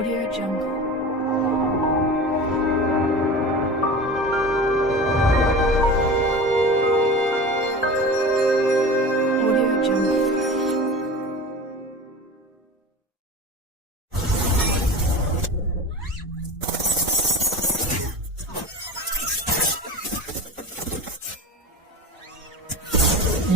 Audio Jungle. Audio Jungle.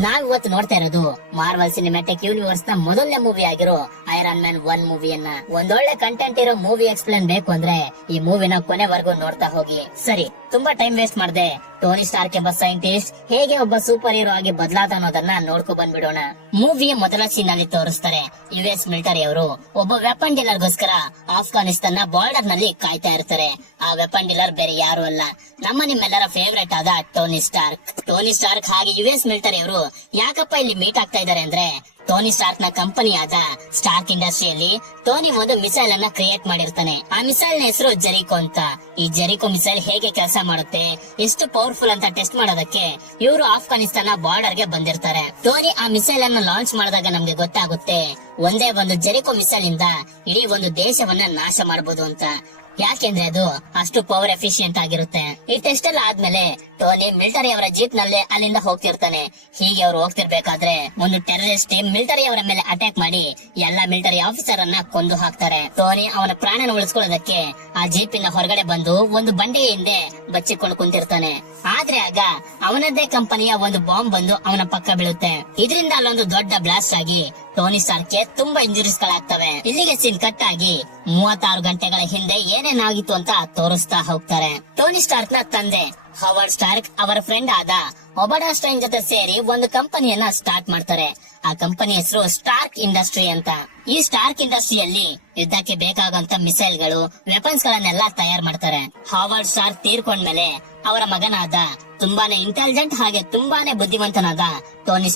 ನಾವಿವತ್ತು ನೋಡ್ತಾ ಇರೋದು ಮಾರ್ವಲ್ ಸಿನಿಮ್ಯಾಟಿಕ್ ಯೂನಿವರ್ಸ್ ನ ಮೊದಲನೇ ಮೂವಿ ಆಗಿರೋ ಐರನ್ ಮ್ಯಾನ್ 1 ಮೂವಿಯನ್ನ. ಒಂದೊಳ್ಳೆ ಕಂಟೆಂಟ್ ಇರೋ ಮೂವಿ ಎಕ್ಸ್ಪ್ಲೇನ್ ಬೇಕು ಅಂದ್ರೆ ಈ ಮೂವಿನ ಕೊನೆವರೆಗೂ ನೋಡ್ತಾ ಹೋಗಿ. ಸರಿ, ತುಂಬಾ ಟೈಮ್ ವೇಸ್ಟ್ ಮಾಡದೆ ಟೋನಿ ಸ್ಟಾರ್ಕ್ ಎಂಬ ಸೈಂಟಿಸ್ಟ್ ಹೇಗೆ ಒಬ್ಬ ಸೂಪರ್ ಹೀರೋ ಆಗಿ ಬದಲಾದ ಅನ್ನೋದನ್ನ ನೋಡ್ಕೊ ಬಂದ್ಬಿಡೋಣ. ಮೂವಿಯ ಮೊದಲ ಸೀನ್ ಅಲ್ಲಿ ತೋರಿಸ್ತಾರೆ US ಮಿಲಿಟರಿ ಅವರು ಒಬ್ಬ ವೆಪನ್ ಡೀಲರ್ ಗೋಸ್ಕರ ಆಫ್ಘಾನಿಸ್ತಾನ ಬಾರ್ಡರ್ ನಲ್ಲಿ ಕಾಯ್ತಾ ಇರ್ತಾರೆ. ಆ ವೆಪನ್ ಡೀಲರ್ ಬೇರೆ ಯಾರು ಅಲ್ಲ, ನಿಮ್ಮೆಲ್ಲರ ಫೇವರೇಟ್ ಆದ ಟೋನಿ ಸ್ಟಾರ್ಕ್. ಟೋನಿ ಸ್ಟಾರ್ಕ್ ಹಾಗೆ US ಮಿಲಿಟರಿ ಅವರು ಯಾಕಪ್ಪ ಇಲ್ಲಿ ಮೀಟ್ ಆಗ್ತಾ ಇದಾರೆ ಅಂದ್ರೆ, ಟೋನಿ ಸ್ಟಾರ್ಕ್ ನ ಕಂಪನಿ ಆದ ಸ್ಟಾರ್ಕ್ ಇಂಡಸ್ಟ್ರಿಯಲ್ಲಿ ಟೋನಿ ಒಂದು ಮಿಸೈಲ್ ಅನ್ನ ಕ್ರಿಯೇಟ್ ಮಾಡಿರ್ತಾನೆ. ಆ ಮಿಸೈಲ್ ನ ಹೆಸರು ಜೆರಿಕೋ ಅಂತ. ಈ ಜೆರಿಕೋ ಮಿಸೈಲ್ ಹೇಗೆ ಕೆಲಸ ಮಾಡುತ್ತೆ, ಎಷ್ಟು ಪವರ್ಫುಲ್ ಅಂತ ಟೆಸ್ಟ್ ಮಾಡೋದಕ್ಕೆ ಇವರು ಆಫ್ಘಾನಿಸ್ತಾನ ಬಾರ್ಡರ್ ಗೆ ಬಂದಿರ್ತಾರೆ. ಟೋನಿ ಆ ಮಿಸೈಲ್ ಅನ್ನು ಲಾಂಚ್ ಮಾಡಿದಾಗ ನಮ್ಗೆ ಗೊತ್ತಾಗುತ್ತೆ ಒಂದೇ ಒಂದು ಜೆರಿಕೋ ಮಿಸೈಲ್ ಇಂದ ಇಡೀ ಒಂದು ದೇಶವನ್ನ ನಾಶ ಮಾಡಬಹುದು ಅಂತ. ಯಾಕೆಂದ್ರೆ ಅದು ಅಷ್ಟು ಪವರ್ ಎಫಿಷಿಯಂಟ್ ಆಗಿರುತ್ತೆ. ಈ ಟೆಸ್ಟ್ ಎಲ್ಲ ಆದ್ಮೇಲೆ ಟೋನಿ ಮಿಲಿಟರಿ ಅವರ ಜೀಪ್ ನಲ್ಲೇ ಅಲ್ಲಿಂದ ಹೋಗ್ತಿರ್ತಾನೆ. ಹೀಗೆ ಅವ್ರು ಹೋಗ್ತಿರ್ಬೇಕಾದ್ರೆ ಒಂದು ಟೆರರಿಸ್ಟ್ ಟೀಮ್ ಮಿಲಿಟರಿ ಅವರ ಮೇಲೆ ಅಟ್ಯಾಕ್ ಮಾಡಿ ಎಲ್ಲಾ ಮಿಲಿಟರಿ ಆಫೀಸರ್ ಅನ್ನ ಕೊಂದು ಹಾಕ್ತಾರೆ. ಟೋನಿ ಅವನ ಪ್ರಾಣನ ಉಳಿಸ್ಕೊಳ್ಳೋದಕ್ಕೆ ಆ ಜೀಪಿನ ಹೊರಗಡೆ ಬಂದು ಒಂದು ಬಂಡೆಯ ಹಿಂದೆ ಬಚ್ಚಿಕೊಂಡು ಕುಂತಿರ್ತಾನೆ. ಆದ್ರೆ ಆಗ ಅವನದ್ದೇ ಕಂಪನಿಯ ಒಂದು ಬಾಂಬ್ ಬಂದು ಅವನ ಪಕ್ಕ ಬೀಳುತ್ತೆ. ಇದರಿಂದ ಅಲ್ಲೊಂದು ದೊಡ್ಡ ಬ್ಲಾಸ್ಟ್ ಆಗಿ ಟೋನಿ ಸ್ಟಾರ್ಕ್ ತುಂಬಾ ಇಂಜುರೀಸ್ ಗಳಾಗ್ತವೆ. ಇಲ್ಲಿಗೆ ಸೀನ್ ಕಟ್ ಆಗಿ 36 ಗಂಟೆಗಳ ಹಿಂದೆ ಏನೇನಾಗಿತ್ತು ಅಂತ ತೋರಿಸ್ತಾ ಹೋಗ್ತಾರೆ. ಟೋನಿ ಸ್ಟಾರ್ಕ್ ನ ತಂದೆ ಹವರ್ಡ್ ಸ್ಟಾರ್ಕ್ ಅವರ ಫ್ರೆಂಡ್ ಆದ ಒಬಡಾ ಸ್ಟೈನ್ ಜೊತೆ ಸೇರಿ ಒಂದು ಕಂಪನಿಯನ್ನ ಸ್ಟಾರ್ಟ್ ಮಾಡ್ತಾರೆ. ಆ ಕಂಪನಿ ಹೆಸರು ಸ್ಟಾರ್ಕ್ ಇಂಡಸ್ಟ್ರಿ ಅಂತ. ಈ ಸ್ಟಾರ್ಕ್ ಇಂಡಸ್ಟ್ರಿಯಲ್ಲಿ ಯುದ್ಧಕ್ಕೆ ಬೇಕಾಗುವಂತ ಮಿಸೈಲ್ ಗಳು, ವೆಪನ್ಸ್ ಗಳನ್ನೆಲ್ಲ ತಯಾರು ಮಾಡ್ತಾರೆ. ಹವರ್ಡ್ ಸ್ಟಾರ್ಕ್ ತೀರ್ಕೊಂಡ್ಮೇಲೆ ಅವರ ಮಗನಾದ ತುಂಬಾನೇ ಇಂಟೆಲಿಜೆಂಟ್ ಹಾಗೆ ತುಂಬಾನೇ ಬುದ್ಧಿವಂತನಾದ ಟೋನಿ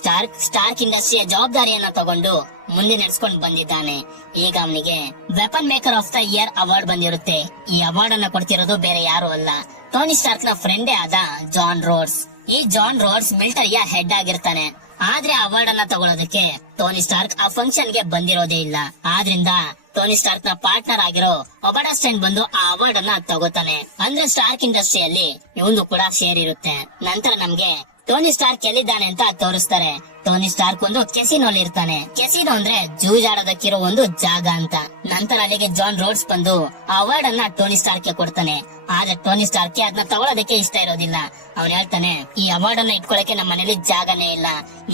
ಸ್ಟಾರ್ಕ್ ಇಂಡಸ್ಟ್ರಿಯ ಜವಾಬ್ದಾರಿಯನ್ನ ತಗೊಂಡು ಮುಂದೆ ನಡೆಸ್ಕೊಂಡು ಬಂದಿದ್ದಾನೆ. ಈಗ ಅವನಿಗೆ weapon maker of the year award ಬಂದಿರುತ್ತೆ. ಈ ಅವಾರ್ಡ್ ಅನ್ನ ಕೊಡ್ತಿರೋದು ಬೇರೆ ಯಾರು ಅಲ್ಲ, ಟೋನಿ ಸ್ಟಾರ್ಕ್ ನ ಫ್ರೆಂಡೇ ಆದ ಜಾನ್ ರೋಡ್ಸ್. ಈ ಜಾನ್ ರೋಡ್ಸ್ ಮಿಲಿಟರಿಯ ಹೆಡ್ ಆಗಿರ್ತಾನೆ. ಆದ್ರೆ ಅವಾರ್ಡ್ ಅನ್ನ ತಗೊಳ್ಳೋದಕ್ಕೆ ಟೋನಿ ಸ್ಟಾರ್ಕ್ ಆ ಫಂಕ್ಷನ್ ಗೆ ಬಂದಿರೋದೇ ಇಲ್ಲ. ಆದ್ರಿಂದ ಟೋನಿ ಸ್ಟಾರ್ಕ್ ನ ಪಾರ್ಟ್ನರ್ ಆಗಿರೋ ಒಬಡಾ ಸ್ಟೈನ್ ಬಂದು ಆ ಅವಾರ್ಡ್ ಅನ್ನ ತಗೋತಾನೆ. ಅಂದ್ರೆ ಸ್ಟಾರ್ಕ್ ಇಂಡಸ್ಟ್ರಿಯಲ್ಲಿ ಇವಂದು ಕೂಡ ಶೇರ್ ಇರುತ್ತೆ. ನಂತರ ನಮ್ಗೆ ಟೋನಿ ಸ್ಟಾರ್ಕ್ ಎಲ್ಲಿದ್ದಾನೆ ಅಂತ ತೋರಿಸ್ತಾರೆ. ಟೋನಿ ಸ್ಟಾರ್ಕ್ ಒಂದು ಕೆಸಿನೋಲಿ ಇರ್ತಾನೆ. ಕೆಸಿನೋ ಅಂದ್ರೆ ಜೂಜಾಡೋದಕ್ಕಿರೋ ಒಂದು ಜಾಗ ಅಂತ. ನಂತರ ಅಲ್ಲಿಗೆ ಜಾನ್ ರೋಡ್ಸ್ ಬಂದು ಆ ಅವಾರ್ಡ್ ಅನ್ನ ಟೋನಿ ಸ್ಟಾರ್ಕ್ ಗೆ ಕೊಡ್ತಾನೆ. ಆದ್ರೆ ಟೋನಿ ಸ್ಟಾರ್ಕ್ ಅದನ್ನ ತಗೊಳ್ಳೋದಕ್ಕೆ ಇಷ್ಟ ಇರೋದಿಲ್ಲ. ಅವ್ನು ಹೇಳ್ತಾನೆ, ಈ ಅವಾರ್ಡ್ ಅನ್ನ ಇಟ್ಕೊಳಕ್ಕೆ ನಮ್ಮ ಮನೇಲಿ ಜಾಗನೇ ಇಲ್ಲ,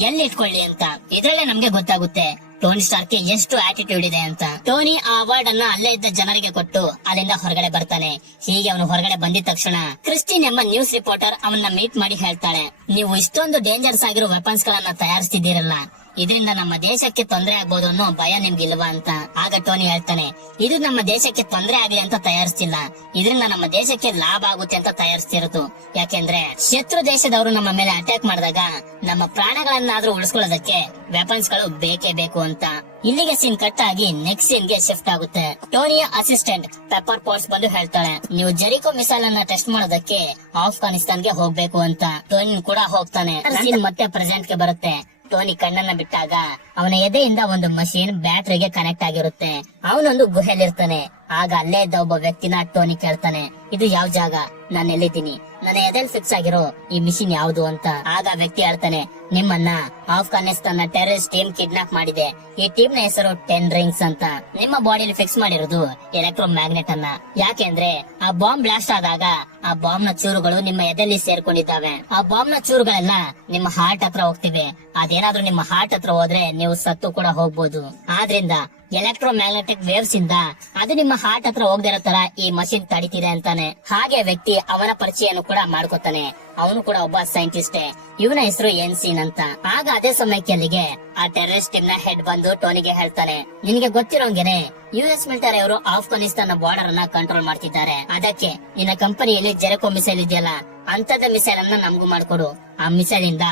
ಎಲ್ಲಿ ಇಟ್ಕೊಳ್ಳಿ ಅಂತ. ಇದ್ರಲ್ಲೇ ನಮ್ಗೆ ಗೊತ್ತಾಗುತ್ತೆ ಟೋನಿ ಸ್ಟಾರ್ಕ್ ಎಷ್ಟು ಆಟಿಟ್ಯೂಡ್ ಇದೆ ಅಂತ. ಟೋನಿ ಆ ಅವಾರ್ಡ್ ಅನ್ನ ಅಲ್ಲೇ ಇದ್ದ ಜನರಿಗೆ ಕೊಟ್ಟು ಅಲ್ಲಿಂದ ಹೊರಗಡೆ ಬರ್ತಾನೆ. ಹೀಗೆ ಅವನು ಹೊರಗಡೆ ಬಂದಿದ ತಕ್ಷಣ ಕ್ರಿಸ್ಟಿನ್ ಎಂಬ ನ್ಯೂಸ್ ರಿಪೋರ್ಟರ್ ಅವನ್ನ ಮೀಟ್ ಮಾಡಿ ಹೇಳ್ತಾಳೆ, ನೀವು ಇಷ್ಟೊಂದು ಡೇಂಜರ್ಸ್ ಆಗಿರೋ ವೆಪನ್ಸ್ ಗಳನ್ನ ತಯಾರಿಸ್ತಿದ್ದೀರಲ್ಲ, ಇದರಿಂದ ನಮ್ಮ ದೇಶಕ್ಕೆ ತೊಂದರೆ ಆಗ್ಬೋದು ಅನ್ನೋ ಭಯ ನಿಮ್ಗಿಲ್ವಾ ಅಂತ. ಆಗ ಟೋನಿ ಹೇಳ್ತಾನೆ, ಇದು ನಮ್ಮ ದೇಶಕ್ಕೆ ತೊಂದರೆ ಆಗ್ಲಿ ಅಂತ ತಯಾರಿಸ್ತಿಲ್ಲ, ಇದರಿಂದ ನಮ್ಮ ದೇಶಕ್ಕೆ ಲಾಭ ಆಗುತ್ತೆ ಅಂತ ತಯಾರಿಸ್ತಿರೋದು. ಯಾಕೆಂದ್ರೆ ಶತ್ರು ದೇಶದವರು ನಮ್ಮ ಮೇಲೆ ಅಟ್ಯಾಕ್ ಮಾಡಿದಾಗ ನಮ್ಮ ಪ್ರಾಣಗಳನ್ನಾದ್ರೂ ಉಳಿಸ್ಕೊಳ್ಳೋದಕ್ಕೆ ವೆಪನ್ಸ್ ಗಳು ಬೇಕೇ ಬೇಕು ಅಂತ. ಇಲ್ಲಿಗೆ ಸೀನ್ ಕಟ್ ಆಗಿ ನೆಕ್ಸ್ಟ್ ಸೀನ್ ಗೆ ಶಿಫ್ಟ್ ಆಗುತ್ತೆ. ಟೋನಿಯ ಅಸಿಸ್ಟೆಂಟ್ ಪೆಪ್ಪರ್ ಪೋರ್ಟ್ಸ್ ಬಂದು ಹೇಳ್ತಾಳೆ, ನೀವು ಜೆರಿಕೋ ಮಿಸೈಲ್ ಅನ್ನ ಟೆಸ್ಟ್ ಮಾಡೋದಕ್ಕೆ ಆಫ್ಘಾನಿಸ್ತಾನ್ಗೆ ಹೋಗ್ಬೇಕು ಅಂತ. ಟೋನಿ ಕೂಡ ಹೋಗ್ತಾನೆ. ಸೀನ್ ಮತ್ತೆ ಪ್ರೆಸೆಂಟ್ ಗೆ ಬರುತ್ತೆ. ಟೋನಿ ಕಣ್ಣನ್ನ ಬಿಟ್ಟಾಗ ಅವನ ಎದೆಯಿಂದ ಒಂದು ಮಷೀನ್ ಬ್ಯಾಟ್ರಿಗೆ ಕನೆಕ್ಟ್ ಆಗಿರುತ್ತೆ. ಅವನೊಂದು ಗುಹೆಲಿರ್ತಾನೆ. ಆಗ ಅಲ್ಲೇ ಇದ್ದ ಒಬ್ಬ ವ್ಯಕ್ತಿನ ಟೋನಿ ಕೇಳ್ತಾನೆ, ಇದು ಯಾವ ಜಾಗ, ನಾನು ಎಲ್ಲಿದ್ದೀನಿ, ನನ್ನ ಎದೆಲ್ ಫಿಕ್ಸ್ ಆಗಿರೋ ಈ ಮಿಷಿನ್ ಯಾವುದು ಅಂತ. ಆಗ ವ್ಯಕ್ತಿ ಹೇಳ್ತಾನೆ, ನಿಮ್ಮನ್ನ ಆಫ್ಘಾನಿಸ್ತಾನ ಟೆರರಿಸ್ಟ್ ಟೀಮ್ ಕಿಡ್ನಾಪ್ ಮಾಡಿದೆ. ಈ ಟೀಮ್ ನ ಹೆಸರು 10 ರಿಂಗ್ಸ್ ಅಂತ. ನಿಮ್ಮ ಬಾಡಿಯಲ್ಲಿ ಫಿಕ್ಸ್ ಮಾಡಿರೋದು ಎಲೆಕ್ಟ್ರೋ ಮ್ಯಾಗ್ನೆಟ್ ಅನ್ನ. ಯಾಕೆಂದ್ರೆ ಆ ಬಾಂಬ್ ಬ್ಲಾಸ್ಟ್ ಆದಾಗ ಆ ಬಾಂಬ್ ನ ಚೂರುಗಳು ನಿಮ್ಮ ಎದೆಯಲ್ಲಿ ಸೇರ್ಕೊಂಡಿದ್ದಾವೆ. ಆ ಬಾಂಬ್ ನ ಚೂರುಗಳೆಲ್ಲ ನಿಮ್ಮ ಹಾರ್ಟ್ ಹತ್ರ ಹೋಗ್ತಿವೆ. ಅದೇನಾದ್ರೂ ನಿಮ್ಮ ಹಾರ್ಟ್ ಹತ್ರ ಹೋದ್ರೆ ನೀವು ಸತ್ತು ಕೂಡ ಹೋಗ್ಬೋದು. ಆದ್ರಿಂದ ಎಲೆಕ್ಟ್ರೋ ಮ್ಯಾಗ್ನೆಟಿಕ್ ವೇವ್ಸ್ ಇಂದ ಅದು ನಿಮ್ಮ ಹಾರ್ಟ್ ಹತ್ರ ಹೋಗದಿರೋ ತರ ಈ ಮಷಿನ್ ತಡಿತಿದೆ ಅಂತಾನೆ. ಹಾಗೆ ವ್ಯಕ್ತಿ ಅವನ ಪರಿಚಯನು ಕೂಡ ಮಾಡ್ಕೊತಾನೆ. ಅವನು ಕೂಡ ಒಬ್ಬ ಸೈಂಟಿಸ್ಟೇ. ಇವನ ಹೆಸರು ಎನ್ಸಿನ್ ಅಂತ. ಆಗ ಅದೇ ಸಮಯಕ್ಕೆ ಅಲ್ಲಿಗೆ ಆ ಟೆರರಿಸ್ಟ್ ಟೀಮ್ ನ ಹೆಡ್ ಬಂದು ಟೋನಿಗೆ ಹೇಳ್ತಾನೆ, ನಿನಗೆ ಗೊತ್ತಿರೋಂಗೆನೆ US ಮಿಲಿಟರಿ ಅವರು ಆಫ್ಘಾನಿಸ್ತಾನ ಬಾರ್ಡರ್ ಅನ್ನ ಕಂಟ್ರೋಲ್ ಮಾಡ್ತಿದ್ದಾರೆ. ಅದಕ್ಕೆ ನಿನ್ನ ಕಂಪನಿಯಲ್ಲಿ ಜೆರಿಕೋ ಮಿಸೈಲ್ ಇದೆಯಲ್ಲ, ಅಂತದ ಮಿಸೈಲ್ ಅನ್ನ ನಮಗೂ ಮಾಡ್ಕೊಡು. ಆ ಮಿಸೈಲ್ ಇಂದ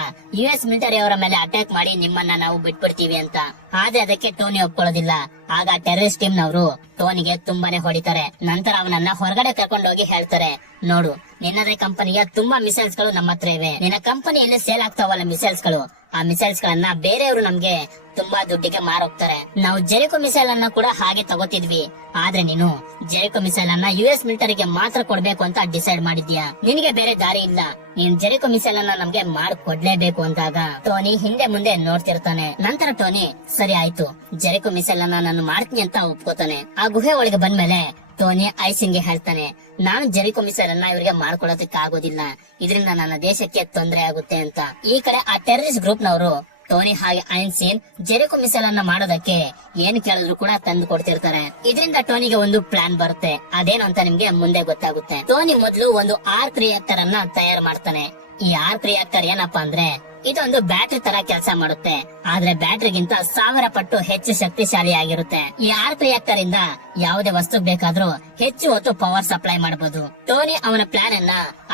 US ಮಿಲಿಟರಿ ಅವರ ಮೇಲೆ ಅಟ್ಯಾಕ್ ಮಾಡಿ ನಿಮ್ಮನ್ನ ನಾವು ಬಿಟ್ಬಿಡ್ತೀವಿ ಅಂತ. ಆದ್ರೆ ಅದಕ್ಕೆ ಟೋನಿ ಒಪ್ಕೊಳ್ಳೋದಿಲ್ಲ. ಆಗ ಟೆರರಿಸ್ಟ್ ಟೀಮ್ ನವರು ಟೋನಿಗೆ ತುಂಬಾನೇ ಹೊಡಿತಾರೆ. ನಂತರ ಅವನನ್ನ ಹೊರಗಡೆ ಕರ್ಕೊಂಡೋಗಿ ಹೇಳ್ತಾರೆ, ನೋಡು, ನಿನ್ನದೇ ಕಂಪನಿಯ ತುಂಬಾ ಮಿಸೈಲ್ಸ್ ಗಳು ನಮ್ಮ ಹತ್ರ ಇವೆ. ನಿನ್ನ ಕಂಪನಿಯಲ್ಲಿ ಸೇಲ್ ಆಗ್ತಾವಲ್ಲ ಮಿಸೈಲ್ಸ್ ಗಳು, ಆ ಮಿಸೈಲ್ಸ್ ಗಳನ್ನ ಬೇರೆಯವರು ನಮ್ಗೆ ತುಂಬಾ ದುಡ್ಡಿಗೆ ಮಾರೋಗ್ತಾರೆ. ನಾವು ಜೆರಿಕೋ ಮಿಸೈಲ್ ಅನ್ನ ಕೂಡ ಹಾಗೆ ತಗೋತಿದ್ವಿ. ಆದ್ರೆ ನೀನು ಜೆರಿಕೋ ಮಿಸೈಲ್ ಅನ್ನ US ಮಿಲಿಟರಿಗೆ ಮಾತ್ರ ಕೊಡ್ಬೇಕು ಅಂತ ಡಿಸೈಡ್ ಮಾಡಿದ್ಯಾ. ನಿನಗೆ ಬೇರೆ ದಾರಿ ಇಲ್ಲ. ನೀನ್ ಜೆರಿಕೋ ಮಿಸೈಲ್ ಅನ್ನ ನಮ್ಗೆ ಮಾಡ್ಕೊಡ್ಲೇಬೇಕು ಅಂದಾಗ ಟೋನಿ ಹಿಂದೆ ಮುಂದೆ ನೋಡ್ತಿರ್ತಾನೆ. ನಂತರ ಟೋನಿ ಸರಿ ಆಯ್ತು, ಜೆರಿಕೋ ಮಿಸೈಲ್ ಅನ್ನ ನಾನು ಮಾಡ್ತೀನಿ ಅಂತ ಒಪ್ಕೋತಾನೆ. ಆ ಗುಹೆ ಒಳಗೆ ಬಂದ್ಮೇಲೆ ಟೋನಿ ಐಸಿನ್ ಗೆ ಹೇಳ್ತಾನೆ, ನಾನು ಜೆರಿಕೋ ಮಿಸೈಲ್ ಅನ್ನ ಇವರಿಗೆ ಮಾಡ್ಕೊಡೋದಕ್ಕೆ ಆಗೋದಿಲ್ಲ, ಇದರಿಂದ ನನ್ನ ದೇಶಕ್ಕೆ ತೊಂದರೆ ಆಗುತ್ತೆ ಅಂತ. ಈ ಕಡೆ ಆ ಟೆರರಿಸ್ಟ್ ಗ್ರೂಪ್ ನವರು ಟೋನಿ ಹಾಗೆ ಐನ್ಸಿನ್ ಜೆರಿಕೋ ಮಿಸೈಲ್ ಅನ್ನ ಮಾಡೋದಕ್ಕೆ ಏನ್ ಕೇಳಿದ್ರು ಕೂಡ ತಂದು ಕೊಡ್ತಿರ್ತಾರೆ. ಇದರಿಂದ ಟೋನಿಗೆ ಒಂದು ಪ್ಲಾನ್ ಬರುತ್ತೆ. ಅದೇನು ಅಂತ ನಿಮ್ಗೆ ಮುಂದೆ ಗೊತ್ತಾಗುತ್ತೆ. ಟೋನಿ ಮೊದಲು ಒಂದು ಆರ್ಕ್ ರಿಯಾಕ್ಟರ್ ಅನ್ನ ತಯಾರು ಮಾಡ್ತಾನೆ. ಈ ಆರ್ಕ್ ರಿಯಾಕ್ಟರ್ ಏನಪ್ಪಾ ಅಂದ್ರೆ ಇದೊಂದು ಬ್ಯಾಟ್ರಿ ತರ ಕೆಲಸ ಮಾಡುತ್ತೆ. ಆದ್ರೆ ಬ್ಯಾಟ್ರಿಗಿಂತ 1000 ಪಟ್ಟು ಹೆಚ್ಚು ಶಕ್ತಿಶಾಲಿ ಆಗಿರುತ್ತೆ. ಈ ಆರ್ಕ್ ರಿಯಾಕ್ಟರ್ ಇಂದ ಯಾವುದೇ ವಸ್ತು ಬೇಕಾದ್ರೂ ಹೆಚ್ಚು ಹೊತ್ತು ಪವರ್ ಸಪ್ಲೈ ಮಾಡಬಹುದು. ಟೋನಿ ಅವನ ಪ್ಲಾನ್ ಅನ್ನ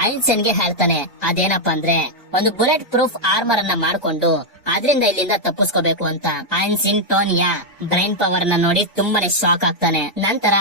ಐನ್ಸ್ಟೈನ್ ಗೆ ಹೇಳ್ತಾನೆ. ಅದೇನಪ್ಪಾ ಅಂದ್ರೆ ಒಂದು ಬುಲೆಟ್ ಪ್ರೂಫ್ ಆರ್ಮರ್ ಅನ್ನ ಮಾಡ್ಕೊಂಡು ಅದರಿಂದ ಇಲ್ಲಿಂದ ತಪ್ಪಿಸ್ಕೋಬೇಕು ಅಂತ. ಐನ್ಸ್ಟೈನ್ ಟೋನಿಯ ಬ್ರೈನ್ ಪವರ್ ನ ನೋಡಿ ತುಂಬಾನೇ ಶಾಕ್ ಆಗ್ತಾನೆ. ನಂತರ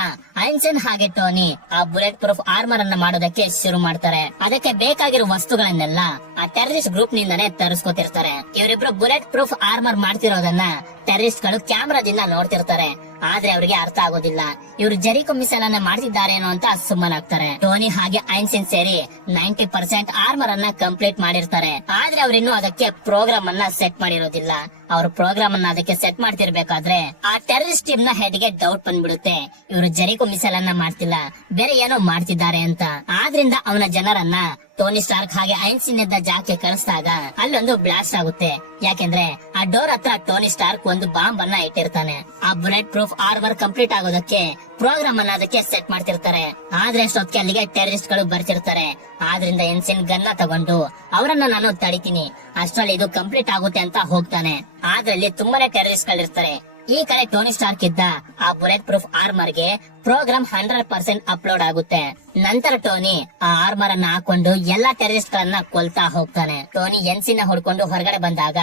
ಐನ್ಸ್ಟೈನ್ ಹಾಗೆ ಟೋನಿ ಆ ಬುಲೆಟ್ ಪ್ರೂಫ್ ಆರ್ಮರ್ ಅನ್ನ ಮಾಡೋದಕ್ಕೆ ಶುರು ಮಾಡ್ತಾರೆ. ಅದಕ್ಕೆ ಬೇಕಾಗಿರೋ ವಸ್ತುಗಳನ್ನೆಲ್ಲ ಆ ಟೆರರಿಸ್ಟ್ ಗ್ರೂಪ್ ನಿಂದಾನೆ ತರಿಸ್ಕೊತಿರ್ತಾರೆ. ಇವರಿಬ್ರು ಬುಲೆಟ್ ಪ್ರೂಫ್ ಆರ್ಮರ್ ಮಾಡ್ತಿರೋದನ್ನ ಟೆರರಿಸ್ಟ್ ಗಳು ಕ್ಯಾಮ್ರಾದಿಂದ ನೋಡ್ತಿರ್ತಾರೆ. ಆದ್ರೆ ಅವರಿಗೆ ಅರ್ಥ ಆಗೋದಿಲ್ಲ. ಇವರು ಜೆರಿಕೋ ಮಿಸೈಲ್ ಅನ್ನ ಮಾಡ್ತಿದ್ದಾರೇನೋ ಅಂತ ಸುಮ್ಮನಾಗ್ತಾರೆ. ಟೋನಿ ಹಾಗೆ ಐನ್ಸ್ಟೈನ್ ಸೇರಿ 90% ಆರ್ಮರ್ ಅನ್ನ ಕಂಪ್ಲೀಟ್ ಮಾಡಿರ್ತಾರೆ. ಆದ್ರೆ ಅವ್ರಿನ್ನೂ ಅದಕ್ಕೆ ಪ್ರೋಗ್ರಾಮ್ ಅನ್ನ ಸೆಟ್ ಮಾಡಿರೋದಿಲ್ಲ. ಅವ್ರ ಪ್ರೋಗ್ರಾಮ್ ಅನ್ನ ಅದಕ್ಕೆ ಸೆಟ್ ಮಾಡ್ತಿರ್ಬೇಕಾದ್ರೆ ಆ ಟೆರರಿಸ್ಟ್ ಟೀಮ್ ನ ಹೆಡ್ ಗೆ ಡೌಟ್ ಬಂದ್ಬಿಡುತ್ತೆ, ಇವರು ಜೆರಿಕೋ ಮಿಸೈಲ್ ಅನ್ನ ಮಾಡ್ತಿಲ್ಲ, ಬೇರೆ ಏನೋ ಮಾಡ್ತಿದ್ದಾರೆ ಅಂತ. ಆದ್ರಿಂದ ಅವನ ಜನರನ್ನ ಟೋನಿ ಸ್ಟಾರ್ಕ್ ಹಾಗೆ ಐನ್ಸ್ಟೈನ್ ಇದ್ದ ಜಾಗಕ್ಕೆ ಕಳಿಸಿದಾಗ ಅಲ್ಲೊಂದು ಬ್ಲಾಸ್ಟ್ ಆಗುತ್ತೆ. ಯಾಕೆಂದ್ರೆ ಆ ಡೋರ್ ಹತ್ರ ಟೋನಿ ಸ್ಟಾರ್ಕ್ ಒಂದು ಬಾಂಬ್ ಅನ್ನ ಇಟ್ಟಿರ್ತಾನೆ. ಆ ಬುಲೆಟ್ ಪ್ರೂಫ್ ಆರ್ಮರ್ ಕಂಪ್ಲೀಟ್ ಆಗೋದಕ್ಕೆ ಪ್ರೋಗ್ರಾಮ್ ಅನ್ನ ಅದಕ್ಕೆ ಸೆಟ್ ಮಾಡ್ತಿರ್ತಾರೆ. ಆದ್ರೆ ಅಷ್ಟೊತ್ತಿಗೆ ಅಲ್ಲಿಗೆ ಟೆರರಿಸ್ಟ್ ಗಳು ಬರ್ತಿರ್ತಾರೆ. ಆದ್ರಿಂದ ಐನ್ಸ್ಟೈನ್ ಗನ್ನ ತಗೊಂಡು ಅವರನ್ನ ನಾನು ತಡಿತೀನಿ, ಅಷ್ಟರಲ್ಲಿ ಇದು ಕಂಪ್ಲೀಟ್ ಆಗುತ್ತೆ ಅಂತ ಹೋಗ್ತಾನೆ. ಆದ್ರೆ ಅಲ್ಲಿ ತುಂಬಾನೇ ಟೆರರಿಸ್ಟ್ ಗಳಿರ್ತಾರೆ. ಈ ಕಡೆ ಟೋನಿ ಸ್ಟಾರ್ಕ್ ಇದ್ದ ಆ ಬುಲೆಟ್ ಪ್ರೂಫ್ ಆರ್ಮರ್ ಗೆ ಪ್ರೋಗ್ರಾಮ್ 100% ಅಪ್ಲೋಡ್ ಆಗುತ್ತೆ. ನಂತರ ಟೋನಿ ಆ ಆರ್ಮರ್ ಅನ್ನ ಹಾಕೊಂಡು ಎಲ್ಲಾ ಟೆರರಿಸ್ಟ್ ಗಳನ್ನ ಕೊಲ್ತಾ ಹೋಗ್ತಾನೆ. ಟೋನಿ ಎನ್ಸಿನ ಹೊಡ್ಕೊಂಡು ಹೊರಗಡೆ ಬಂದಾಗ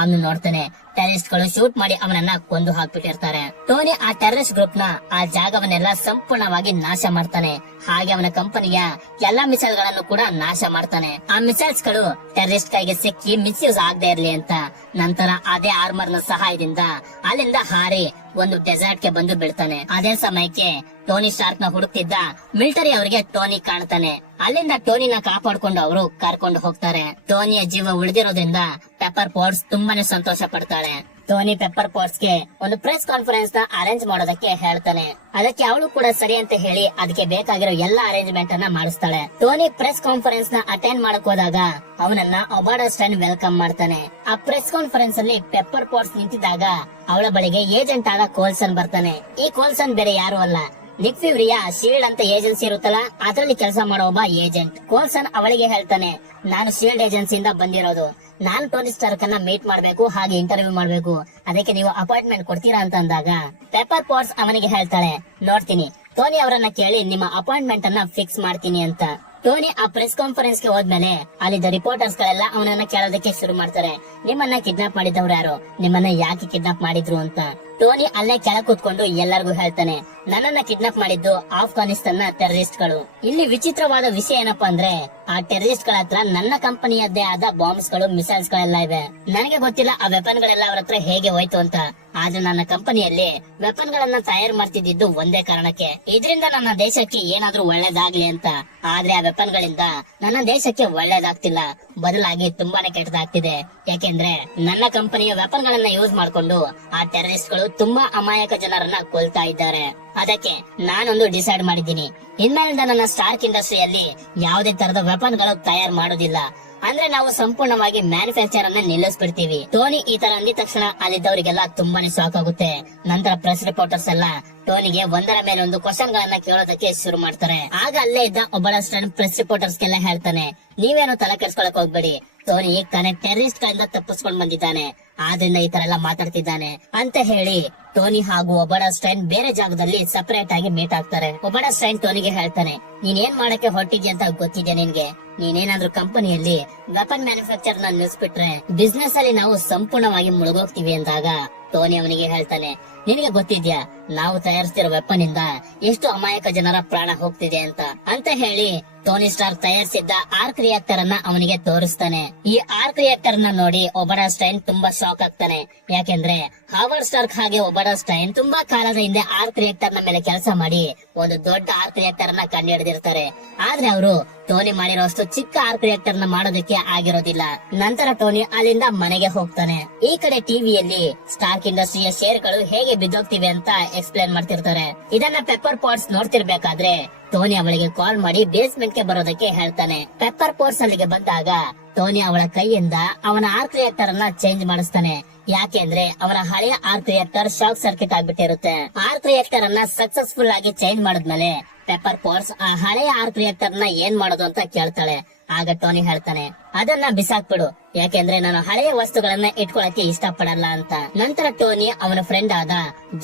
ಅವನು ನೋಡ್ತಾನೆ ಟೆರರಿಸ್ಟ್ ಗಳು ಶೂಟ್ ಮಾಡಿ ಅವನನ್ನ ಕೊಂದು ಹಾಕ್ಬಿಟ್ಟಿರ್ತಾರೆ. ಟೋನಿ ಆ ಟೆರರಿಸ್ಟ್ ಗ್ರೂಪ್ ನ ಆ ಜಾಗವನ್ನೆಲ್ಲ ಸಂಪೂರ್ಣವಾಗಿ ನಾಶ ಮಾಡ್ತಾನೆ. ಹಾಗೆ ಅವನ ಕಂಪನಿಯ ಎಲ್ಲಾ ಮಿಸೈಲ್ ಗಳನ್ನು ಕೂಡ ನಾಶ ಮಾಡ್ತಾನೆ. ಆ ಮಿಸೈಲ್ಸ್ ಗಳು ಟೆರರಿಸ್ಟ್ ಕೈಗೆ ಸಿಕ್ಕಿ ಮಿಸ್ಯೂಸ್ ಆಗದೆ ಇರ್ಲಿ ಅಂತ. ನಂತರ ಅದೇ ಆರ್ಮರ್ ನ ಸಹಾಯದಿಂದ ಅಲ್ಲಿಂದ ಹಾರಿ ಒಂದು ಡೆಸರ್ಟ್ ಗೆ ಬಂದು ಬೀಳ್ತಾನೆ. ಅದೇ ಸಮಯಕ್ಕೆ ಟೋನಿ ಸ್ಟಾರ್ಕ್ ನ ಹುಡುಕ್ತಿದ್ದ ಮಿಲಿಟರಿ ಅವರಿಗೆ ಟೋನಿ ಕಾಣ್ತಾನೆ. ಅಲ್ಲಿಂದ ಟೋನಿನ ಕಾಪಾಡ್ಕೊಂಡು ಅವರು ಕರ್ಕೊಂಡು ಹೋಗ್ತಾರೆ. ಟೋನಿಯ ಜೀವ ಉಳಿದಿರೋದ್ರಿಂದ ಪೆಪ್ಪರ್ ಪಾಟ್ಸ್ ತುಂಬಾನೇ ಸಂತೋಷ ಪಡ್ತಾಳೆ. ಟೋನಿ ಪೆಪ್ಪರ್ ಪಾಟ್ಸ್ ಗೆ ಒಂದು ಪ್ರೆಸ್ ಕಾನ್ಫರೆನ್ಸ್ ನ ಅರೇಂಜ್ ಮಾಡೋದಕ್ಕೆ ಹೇಳ್ತಾನೆ. ಅದಕ್ಕೆ ಅವಳು ಕೂಡ ಸರಿ ಅಂತ ಹೇಳಿ ಅದಕ್ಕೆ ಬೇಕಾಗಿರೋ ಎಲ್ಲಾ ಅರೇಂಜ್ಮೆಂಟ್ ಅನ್ನ ಮಾಡಿಸ್ತಾಳೆ. ಟೋನಿ ಪ್ರೆಸ್ ಕಾನ್ಫರೆನ್ಸ್ ನ ಅಟೆಂಡ್ ಮಾಡಕ್ ಹೋದಾಗ ಅವನನ್ನ ಒಬಾಡಾ ಸ್ಟೈನ್ ವೆಲ್ಕಮ್ ಮಾಡ್ತಾನೆ. ಆ ಪ್ರೆಸ್ ಕಾನ್ಫರೆನ್ಸ್ ಅಲ್ಲಿ ಪೆಪ್ಪರ್ ಪಾಟ್ಸ್ ನಿಂತಿದ್ದಾಗ ಅವಳ ಬಳಿಗೆ ಏಜೆಂಟ್ ಆದ ಕೋಲ್ಸನ್ ಬರ್ತಾನೆ. ಈ ಕೋಲ್ಸನ್ ಬೇರೆ ಯಾರು ಅಲ್ಲ, ನಿಕ್ ಫ್ಯೂರಿಯ ಶೀಲ್ಡ್ ಅಂತ ಏಜೆನ್ಸಿ ಇರುತ್ತಲ್ಲ ಅದರಲ್ಲಿ ಕೆಲಸ ಮಾಡೋ ಒಬ್ಬ ಏಜೆಂಟ್. ಕೋಲ್ಸನ್ ಅವಳಿಗೆ ಹೇಳ್ತಾನೆ, ನಾನು ಶೀಲ್ಡ್ ಏಜೆನ್ಸಿಯಿಂದ ಬಂದಿರೋದು, ನಾನು ಟೋನಿ ಸ್ಟಾರ್ಕ್ ಅನ್ನ ಮೀಟ್ ಮಾಡ್ಬೇಕು, ಹಾಗೆ ಇಂಟರ್ವ್ಯೂ ಮಾಡ್ಬೇಕು, ಅದಕ್ಕೆ ನೀವು ಅಪಾಯಿಂಟ್ಮೆಂಟ್ ಕೊಡ್ತೀರಾ ಅಂತ ಅಂದಾಗ ಪೆಪ್ಪರ್ ಪಾಟ್ಸ್ ಅವನಿಗೆ ಹೇಳ್ತಾಳೆ, ನೋಡ್ತೀನಿ, ಟೋನಿ ಅವರನ್ನ ಕೇಳಿ ನಿಮ್ಮ ಅಪಾಯಿಂಟ್ಮೆಂಟ್ ಅನ್ನ ಫಿಕ್ಸ್ ಮಾಡ್ತೀನಿ ಅಂತ. ಟೋನಿ ಆ ಪ್ರೆಸ್ ಕಾನ್ಫರೆನ್ಸ್ ಗೆ ಹೋದ್ಮೇಲೆ ಅಲ್ಲಿದ್ದ ರಿಪೋರ್ಟರ್ಸ್ ಗಳೆಲ್ಲ ಅವನನ್ನ ಕೇಳೋದಕ್ಕೆ ಶುರು ಮಾಡ್ತಾರೆ. ನಿಮ್ಮನ್ನ ಕಿಡ್ನಾಪ್ ಮಾಡಿದವ್ರು ಯಾರು, ನಿಮ್ಮನ್ನ ಯಾಕೆ ಕಿಡ್ನಾಪ್ ಮಾಡಿದ್ರು ಅಂತ. ಟೋನಿ ಅಲ್ಲೇ ಕೆಳಗೆ ಕೂತ್ಕೊಂಡು ಎಲ್ಲರಿಗೂ ಹೇಳ್ತಾನೆ, ನನ್ನನ್ನ ಕಿಡ್ನಾಪ್ ಮಾಡಿದ್ದು ಆಫ್ಘಾನಿಸ್ತಾನ್ ನ ಟೆರರಿಸ್ಟ್ ಗಳು. ಇಲ್ಲಿ ವಿಚಿತ್ರವಾದ ವಿಷಯ ಏನಪ್ಪಾ ಅಂದ್ರೆ ಆ ಟೆರರಿಸ್ಟ್ ಗಳ ಹತ್ರ ನನ್ನ ಕಂಪನಿಯದ್ದೇ ಆದ ಬಾಂಬ್ಸ್ ಗಳು ಮಿಸೈಲ್ಸ್ ಗಳೆಲ್ಲ ಇವೆ. ನನಗೆ ಗೊತ್ತಿಲ್ಲ ಆ ವೆಪನ್ ಗಳೆಲ್ಲ ಅವ್ರ ಹತ್ರ ಹೇಗೆ ಹೋಯ್ತು ಅಂತ. ಆದ್ರೆ ನನ್ನ ಕಂಪನಿಯಲ್ಲಿ ವೆಪನ್ ಗಳನ್ನ ತಯಾರು ಮಾಡ್ತಿದ್ದು ಒಂದೇ ಕಾರಣಕ್ಕೆ, ಇದರಿಂದ ನನ್ನ ದೇಶಕ್ಕೆ ಏನಾದ್ರೂ ಒಳ್ಳೇದಾಗ್ಲಿ ಅಂತ. ಆದ್ರೆ ಆ ವೆಪನ್ ಗಳಿಂದ ನನ್ನ ದೇಶಕ್ಕೆ ಒಳ್ಳೇದಾಗ್ತಿಲ್ಲ, ಬದಲಾಗಿ ತುಂಬಾನೇ ಕೆಟ್ಟದಾಗ್ತಿದೆ. ಯಾಕೆಂದ್ರೆ ನನ್ನ ಕಂಪನಿಯ ವೆಪನ್ ಗಳನ್ನ ಯೂಸ್ ಮಾಡ್ಕೊಂಡು ಆ ಟೆರರಿಸ್ಟ್ ಗಳು ತುಂಬಾ ಅಮಾಯಕ ಜನರನ್ನ ಕೊಲ್ತಾ ಇದ್ದಾರೆ. ಅದಕ್ಕೆ ನಾನೊಂದು ಡಿಸೈಡ್ ಮಾಡಿದ್ದೀನಿ, ಇನ್ಮೇಲಿಂದ ನನ್ನ ಸ್ಟಾರ್ಕ್ ಇಂಡಸ್ಟ್ರಿಯಲ್ಲಿ ಯಾವುದೇ ತರದ ವೆಪನ್ ಗಳು ತಯಾರು ಮಾಡೋದಿಲ್ಲ. ಅಂದ್ರೆ ನಾವು ಸಂಪೂರ್ಣವಾಗಿ ಮ್ಯಾನುಫ್ಯಾಕ್ಚರ್ ಅನ್ನ ನಿಲ್ಲಿಸ್ಬಿಡ್ತೀವಿ. ಟೋನಿ ಈ ತರ ಅಂದಿದ ತಕ್ಷಣ ಅಲ್ಲಿದ್ದವರಿಗೆಲ್ಲ ತುಂಬಾನೇ ಶಾಕ್ ಆಗುತ್ತೆ. ನಂತರ ಪ್ರೆಸ್ ರಿಪೋರ್ಟರ್ಸ್ ಎಲ್ಲ ಟೋನಿಗೆ ಒಂದರ ಮೇಲೆ ಒಂದು ಕ್ವಶನ್ ಗಳನ್ನ ಕೇಳೋದಕ್ಕೆ ಶುರು ಮಾಡ್ತಾರೆ. ಆಗ ಅಲ್ಲೇ ಇದ್ದ ಒಬ್ಬ ಪ್ರೆಸ್ ರಿಪೋರ್ಟರ್ಸ್ ಗೆಲ್ಲ ಹೇಳ್ತಾನೆ, ನೀವೇನು ತಲೆ ಕೆಡ್ಸ್ಕೊಳಕ್ ಹೋಗ್ಬೇಡಿ, ಟೋನಿ ಈಗ ತಾನೇ ಟೆರರಿಸ್ಟ್ ಗಳಿಂದ ತಪ್ಪಿಸ್ಕೊಂಡ್ ಬಂದಿದ್ದಾನೆ, ಆದ್ರಿಂದ ಈ ತರ ಎಲ್ಲ ಮಾತಾಡ್ತಿದ್ದಾನೆ ಅಂತ ಹೇಳಿ ಟೋನಿ ಹಾಗೂ ಒಬಾಡಾ ಸ್ಟೈನ್ ಬೇರೆ ಜಾಗದಲ್ಲಿ ಸಪರೇಟ್ ಆಗಿ ಮೀಟ್ ಆಗ್ತಾರೆ. ಒಬಾಡಾ ಸ್ಟೈನ್ ಟೋನಿಗೆ ಹೇಳ್ತಾನೆ, ನೀನ್ ಏನ್ ಮಾಡಕ್ಕೆ ಹೊರಟಿದ್ಯಾ ಅಂತ ಗೊತ್ತಿದೆ ನಿನ್ಗೆ, ನೀನೇನಾದ್ರೂ ಕಂಪನಿಯಲ್ಲಿ ವೆಪನ್ ಮ್ಯಾನುಫ್ಯಾಕ್ಚರ್ ನ ನಿಲ್ಸ್ಬಿಟ್ರೆ ಬಿಸ್ನೆಸ್ ಅಲ್ಲಿ ನಾವು ಸಂಪೂರ್ಣವಾಗಿ ಮುಳುಗೋಗ್ತೀವಿ ಅಂದಾಗ ಟೋನಿ ಅವನಿಗೆ ಹೇಳ್ತಾನೆ, ನಿನಗೆ ಗೊತ್ತಿದ್ಯಾ ನಾವು ತಯಾರಿಸ್ತಿರೋ ವೆಪನ್ ಇಂದ ಎಷ್ಟು ಅಮಾಯಕ ಜನರ ಪ್ರಾಣ ಹೋಗ್ತಿದೆ ಅಂತ ಹೇಳಿ ಟೋನಿ ಸ್ಟಾರ್ಕ್ ತಯಾರಿಸಿದ್ದ ಆರ್ಕ್ ರಿಯಾಕ್ಟರ್ ಅನ್ನ ಅವನಿಗೆ ತೋರಿಸ್ತಾನೆ. ಈ ಆರ್ಕ್ ರಿಯಾಕ್ಟರ್ ನ ನೋಡಿ ಒಬಡಾ ಸ್ಟೈನ್ ತುಂಬಾ ಶಾಕ್ ಆಗ್ತಾನೆ. ಯಾಕೆಂದ್ರೆ ಹಾವರ್ಡ್ ಸ್ಟಾರ್ಕ್ ಹಾಗೆ ಒಬಡಾ ಸ್ಟೈನ್ ತುಂಬಾ ಕಾಲದ ಹಿಂದೆ ಆರ್ಕ್ ರಿಯಾಕ್ಟರ್ ನ ಮೇಲೆ ಕೆಲಸ ಮಾಡಿ ಒಂದು ದೊಡ್ಡ ಆರ್ಕ್ ರಿಯಾಕ್ಟರ್ ನ ಕಂಡು ಹಿಡಿದಿರ್ತಾರೆ. ಆದ್ರೆ ಅವರು ಟೋನಿ ಮಾಡಿರೋಷ್ಟು ಚಿಕ್ಕ ಆರ್ಕ್ ರಿಯಾಕ್ಟರ್ ನ ಮಾಡೋದಕ್ಕೆ ಆಗಿರೋದಿಲ್ಲ. ನಂತರ ಟೋನಿ ಅಲ್ಲಿಂದ ಮನೆಗೆ ಹೋಗ್ತಾನೆ. ಈ ಕಡೆ ಟಿವಿಯಲ್ಲಿ ಸ್ಟಾರ್ಕ್ ಇಂಡಸ್ಟ್ರಿಯ ಶೇರ್ಗಳು ಹೇಗೆ ಬಿದ್ದೋಗ್ತಿವೆ ಅಂತ ಎಕ್ಸ್ಪ್ಲೇನ್ ಮಾಡ್ತಿರ್ತಾರೆ. ಇದನ್ನ ಪೆಪ್ಪರ್ ಪಾಟ್ಸ್ ನೋಡ್ತಿರ್ಬೇಕಾದ್ರೆ ಟೋನಿ ಅವಳಿಗೆ ಕಾಲ್ ಮಾಡಿ ಬೇಸ್ಮೆಂಟ್ ಗೆ ಬರೋದಕ್ಕೆ ಹೇಳ್ತಾನೆ. ಪೆಪ್ಪರ್ ಪಾಟ್ಸ್ ಅಲ್ಲಿಗೆ ಬಂದಾಗ ಟೋನಿ ಅವಳ ಕೈಯಿಂದ ಅವನ ಆರ್ಕ್ ರಿಯಾಕ್ಟರ್ ಅನ್ನ ಚೇಂಜ್ ಮಾಡಿಸ್ತಾನೆ. ಯಾಕೆಂದ್ರೆ ಅವನ ಹಳೆಯ ಆರ್ಕ್ ರಿಯಾಕ್ಟರ್ ಶಾಕ್ ಸರ್ಕ್ಯೂಟ್ ಆಗ್ಬಿಟ್ಟಿರುತ್ತೆ. ಆರ್ಕ್ ರಿಯಾಕ್ಟರ್ ಅನ್ನ ಸಕ್ಸಸ್ಫುಲ್ ಆಗಿ ಚೇಂಜ್ ಮಾಡಿದ್ಮೇಲೆ ಪೆಪ್ಪರ್ ಪಾಟ್ಸ್ ಆ ಹಳೆಯ ಆರ್ಕ್ ರಿಯಾಕ್ಟರ್ ನ ಏನ್ ಮಾಡೋದು ಅಂತ ಕೇಳ್ತಾಳೆ. ಆಗ ಟೋನಿ ಹೇಳ್ತಾನೆ, ಅದನ್ನ ಬಿಸಾಕ್ಬಿಡು, ಯಾಕೆಂದ್ರೆ ನಾನು ಹಳೆಯ ವಸ್ತುಗಳನ್ನ ಇಟ್ಕೊಳಕ್ಕೆ ಇಷ್ಟ ಪಡಲ್ಲ ಅಂತ. ನಂತರ ಟೋನಿ ಅವನ ಫ್ರೆಂಡ್ ಆದ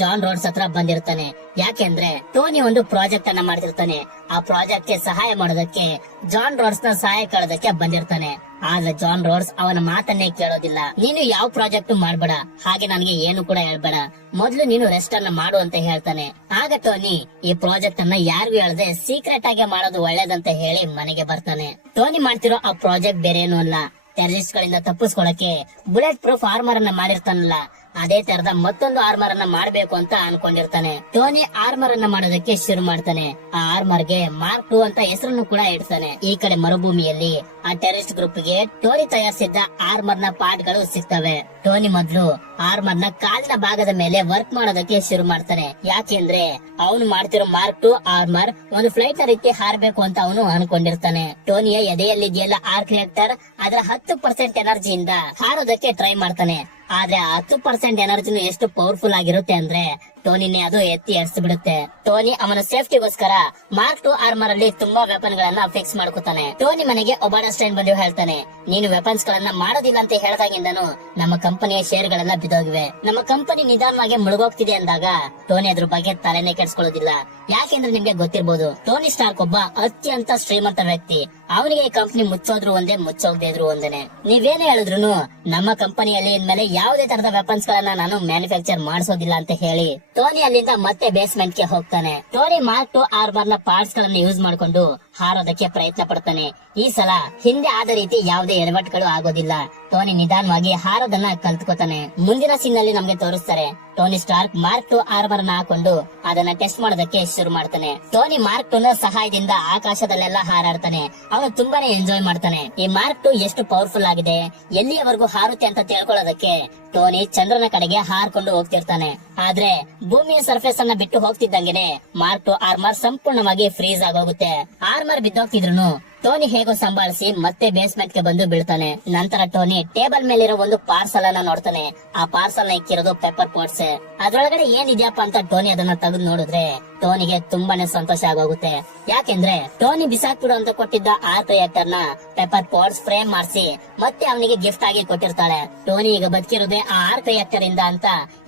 ಜಾನ್ ರೋಡ್ಸ್ ಹತ್ರ ಬಂದಿರ್ತಾನೆ. ಯಾಕೆಂದ್ರೆ ಟೋನಿ ಒಂದು ಪ್ರಾಜೆಕ್ಟ್ ಅನ್ನ ಮಾಡ್ತಿರ್ತಾನೆ. ಆ ಪ್ರಾಜೆಕ್ಟ್ ಗೆ ಸಹಾಯ ಮಾಡೋದಕ್ಕೆ ಜಾನ್ ರೋಡ್ಸ್ ನ ಸಹಾಯ ಕೇಳೋದಕ್ಕೆ ಬಂದಿರ್ತಾನೆ. ಆದ್ರೆ ಜಾನ್ ರೋಡ್ಸ್ ಅವನ ಮಾತನ್ನೇ ಕೇಳೋದಿಲ್ಲ. ನೀನು ಯಾವ ಪ್ರಾಜೆಕ್ಟ್ ಮಾಡ್ಬೇಡ, ಹಾಗೆ ನನಗೆ ಏನು ಕೂಡ ಹೇಳ್ಬೇಡ, ಮೊದ್ಲು ನೀನು ರೆಸ್ಟ್ ಅನ್ನ ಮಾಡು ಅಂತ ಹೇಳ್ತಾನೆ. ಆಗ ಟೋನಿ ಈ ಪ್ರಾಜೆಕ್ಟ್ ಅನ್ನ ಯಾರಿಗೂ ಹೇಳದೆ ಸೀಕ್ರೆಟ್ ಆಗಿ ಮಾಡೋದು ಒಳ್ಳೇದಂತ ಹೇಳಿ ಮನೆಗೆ ಬರ್ತಾನೆ. ಟೋನಿ ಮಾಡ್ತಿರೋ ಆ ಪ್ರಾಜೆಕ್ಟ್ ಬೇರೇನೂ ಅಲ್ಲ, ಟೆರರಿಸ್ಟ್ ಗಳಿಂದ ತಪ್ಪಿಸ್ಕೊಳಕ್ಕೆ ಬುಲೆಟ್ ಪ್ರೂಫ್ ಆರ್ಮರ್ ಅನ್ನ ಮಾಡಿರ್ತಾನಲ್ಲ, ಅದೇ ತರದ ಮತ್ತೊಂದು ಆರ್ಮರ್ ಅನ್ನ ಮಾಡ್ಬೇಕು ಅಂತ ಅನ್ಕೊಂಡಿರ್ತಾನೆ. ಟೋನಿ ಆರ್ಮರ್ ಅನ್ನ ಮಾಡೋದಕ್ಕೆ ಶುರು ಮಾಡ್ತಾನೆ. ಆ ಆರ್ಮರ್ ಗೆ ಮಾರ್ಕ್ 2 ಅಂತ ಹೆಸರನ್ನು ಕೂಡ ಇಡ್ತಾನೆ. ಈ ಕಡೆ ಮರುಭೂಮಿಯಲ್ಲಿ ಆ ಟೆರರಿಸ್ಟ್ ಗ್ರೂಪ್ ಗೆ ಟೋನಿ ತಯಾರಿಸಿದ್ದ ಆರ್ಮರ್ ನ ಪಾರ್ಟ್ ಗಳು ಸಿಗ್ತವೆ. ಟೋನಿ ಮೊದ್ಲು ಆರ್ಮರ್ ನ ಕಾಲಿನ ಭಾಗದ ಮೇಲೆ ವರ್ಕ್ ಮಾಡೋದಕ್ಕೆ ಶುರು ಮಾಡ್ತಾನೆ. ಯಾಕೆಂದ್ರೆ ಅವನು ಮಾಡ್ತಿರೋ ಮಾರ್ಕ್ 2 ಆರ್ಮರ್ ಒಂದು ಫ್ಲೈಟ್ ರೀತಿ ಹಾರಬೇಕು ಅಂತ ಅವನು ಅನ್ಕೊಂಡಿರ್ತಾನೆ. ಟೋನಿಯ ಎದೆಯಲ್ಲಿದೆಯಲ್ಲ ಆರ್ಕ್ ರಿಯಾಕ್ಟರ್, ಅದರ 10% ಎನರ್ಜಿಯಿಂದ ಹಾರೋದಕ್ಕೆ ಟ್ರೈ ಮಾಡ್ತಾನೆ. ಆದ್ರೆ 10% ಎನರ್ಜಿನು ಎಷ್ಟು ಪವರ್ಫುಲ್ ಆಗಿರುತ್ತೆ ಅಂದ್ರೆ ಟೋನಿನೇ ಅದು ಎತ್ತಿ ಎಡ್ಸ್ಬಿಡುತ್ತೆ. ಟೋನಿ ಅವನ ಸೇಫ್ಟಿಗೋಸ್ಕರ ಮಾರ್ಕ್ 2 ಆರ್ಮರ್ ಅಲ್ಲಿ ತುಂಬಾ ವೆಪನ್ ಗಳನ್ನ ಫಿಕ್ಸ್ ಮಾಡ್ಕೊತಾನೆ. ಟೋನಿ ಮನೆಗೆ ಒಬಡಾ ಸ್ಟೈನ್ ಬಂದು ಹೇಳ್ತಾನೆ, ನೀನು ವೆಪನ್ಸ್ ಗಳನ್ನ ಮಾಡೋದಿಲ್ಲ ಅಂತ ಹೇಳ್ದಾಗಿಂದನು ನಮ್ಮ ಕಂಪನಿಯ ಶೇರ್ ಗಳೆಲ್ಲ ಬಿದ್ದೋಗಿವೆ, ನಮ್ಮ ಕಂಪನಿ ನಿಧಾನವಾಗಿ ಮುಳುಗೋಗ್ತಿದೆ ಅಂದಾಗ ಟೋನಿ ಅದ್ರ ಬಗ್ಗೆ ತಲೆನೇ ಕೆಡ್ಸ್ಕೊಳ್ಳೋದಿಲ್ಲ. ಯಾಕೆಂದ್ರೆ ನಿಮ್ಗೆ ಗೊತ್ತಿರ್ಬೋದು, ಟೋನಿ ಸ್ಟಾರ್ಕ್ ಒಬ್ಬ ಅತ್ಯಂತ ಶ್ರೀಮಂತ ವ್ಯಕ್ತಿ. ಅವನಿಗೆ ಈ ಕಂಪನಿ ಮುಚ್ಚೋದ್ರು ಒಂದೇ, ಮುಚ್ಚೋಗದೆ ಇದ್ರು ಒಂದೇನೆ. ನೀವೇನೇ ಹೇಳಿದ್ರು ನಮ್ಮ ಕಂಪನಿಯಲ್ಲಿ ಇನ್ಮೇಲೆ ಯಾವುದೇ ತರದ ವೆಪನ್ಸ್ ಗಳನ್ನ ನಾನು ಮ್ಯಾನುಫ್ಯಾಕ್ಚರ್ ಮಾಡಿಸೋದಿಲ್ಲ ಅಂತ ಹೇಳಿ ಟೋನಿ ಅಲ್ಲಿಂದ ಮತ್ತೆ ಬೇಸ್ಮೆಂಟ್ ಗೆ ಹೋಗ್ತಾನೆ. ಟೋನಿ ಮಾರ್ಕ್ 2 ಆರ್ಮರ್ ನ ಪಾರ್ಟ್ಸ್ ಗಳನ್ನ ಯೂಸ್ ಮಾಡ್ಕೊಂಡು ಹಾರೋದಕ್ಕೆ ಪ್ರಯತ್ನ ಪಡ್ತಾನೆ. ಈ ಸಲ ಹಿಂದೆ ಆದ ರೀತಿ ಯಾವುದೇ ಎಡವಟ್ಗಳು ಆಗೋದಿಲ್ಲ. ಟೋನಿ ನಿಧಾನವಾಗಿ ಹಾರೋದನ್ನ ಕಲ್ತ್ಕೋತಾನೆ. ಮುಂದಿನ ಸೀನ್ ನಲ್ಲಿ ನಮ್ಗೆ ತೋರಿಸ್ತಾರೆ, ಟೋನಿ ಸ್ಟಾರ್ಕ್ ಮಾರ್ಕ್ 2 ಆರ್ಮರ್ ನ ಹಾಕೊಂಡು ಅದನ್ನ ಟೆಸ್ಟ್ ಮಾಡೋದಕ್ಕೆ ಶುರು ಮಾಡ್ತಾನೆ. ಟೋನಿ ಮಾರ್ಕ್ 2 ನ ಸಹಾಯದಿಂದ ಆಕಾಶದಲ್ಲೆಲ್ಲ ಹಾರಾಡ್ತಾನೆ. ಅವನು ತುಂಬಾನೇ ಎಂಜಾಯ್ ಮಾಡ್ತಾನೆ. ಈ ಮಾರ್ಕ್ 2 ಎಷ್ಟು ಪವರ್ಫುಲ್ ಆಗಿದೆ, ಎಲ್ಲಿಯವರೆಗೂ ಹಾರುತ್ತೆ ಅಂತ ತಿಳ್ಕೊಳ್ಳೋದಕ್ಕೆ ಟೋನಿ ಚಂದ್ರನ ಕಡೆಗೆ ಹಾರ್ಕೊಂಡು ಹೋಗ್ತಿರ್ತಾನೆ. ಆದ್ರೆ ಭೂಮಿಯ ಸರ್ಫೇಸ್ ಅನ್ನ ಬಿಟ್ಟು ಹೋಗ್ತಿದ್ದಂಗೆನೆ ಮಾರ್ಕ್ 2 ಆರ್ಮರ್ ಸಂಪೂರ್ಣವಾಗಿ ಫ್ರೀಸ್ ಆಗೋಗುತ್ತೆ. ಆರ್ಮರ್ ಬಿದ್ದೋಗ್ತಿದ್ರು ಟೋನಿ ಹೇಗೋ ಸಂಭಾಳಿಸಿ ಮತ್ತೆ ಬೇಸ್ಮೆಂಟ್ ಗೆ ಬಂದು ಬೀಳ್ತಾನೆ. ನಂತರ ಟೋನಿ ಟೇಬಲ್ ಮೇಲಿರೋ ಒಂದು ಪಾರ್ಸಲ್ ಅನ್ನ ನೋಡ್ತಾನೆ. ಆ ಪಾರ್ಸಲ್ ನ ಇಕ್ಕಿರೋದು ಪೆಪ್ಪರ್ ಪಾಟ್ಸ್. ಅದ್ರೊಳಗಡೆ ಏನಿದ್ಯಪ್ಪ ಅಂತ ಟೋನಿ ಅದನ್ನ ತೆಗೆದು ನೋಡಿದ್ರೆ ಟೋನಿಗೆ ತುಂಬಾನೇ ಸಂತೋಷ ಆಗೋಗುತ್ತೆ. ಯಾಕೆಂದ್ರೆ ಟೋನಿ ಬಿಸಾಕ್ಬಿಡು ಅಂತ ಕೊಟ್ಟಿದ್ದ ಆರ್ಕ್ ರಿಯಾಕ್ಟರ್ ನ ಪೆಪ್ಪರ್ ಪಾಟ್ಸ್ ಫ್ರೇಮ್ ಮಾಡಿಸಿ ಮತ್ತೆ ಅವನಿಗೆ ಗಿಫ್ಟ್ ಆಗಿ ಕೊಟ್ಟಿರ್ತಾಳೆ. ಟೋನಿ ಈಗ ಬದುಕಿರೋದೇ ಆ ಆರ್ಕ್ ರಿಯಾಕ್ಟರ್ ಇಂದ ಅಂತ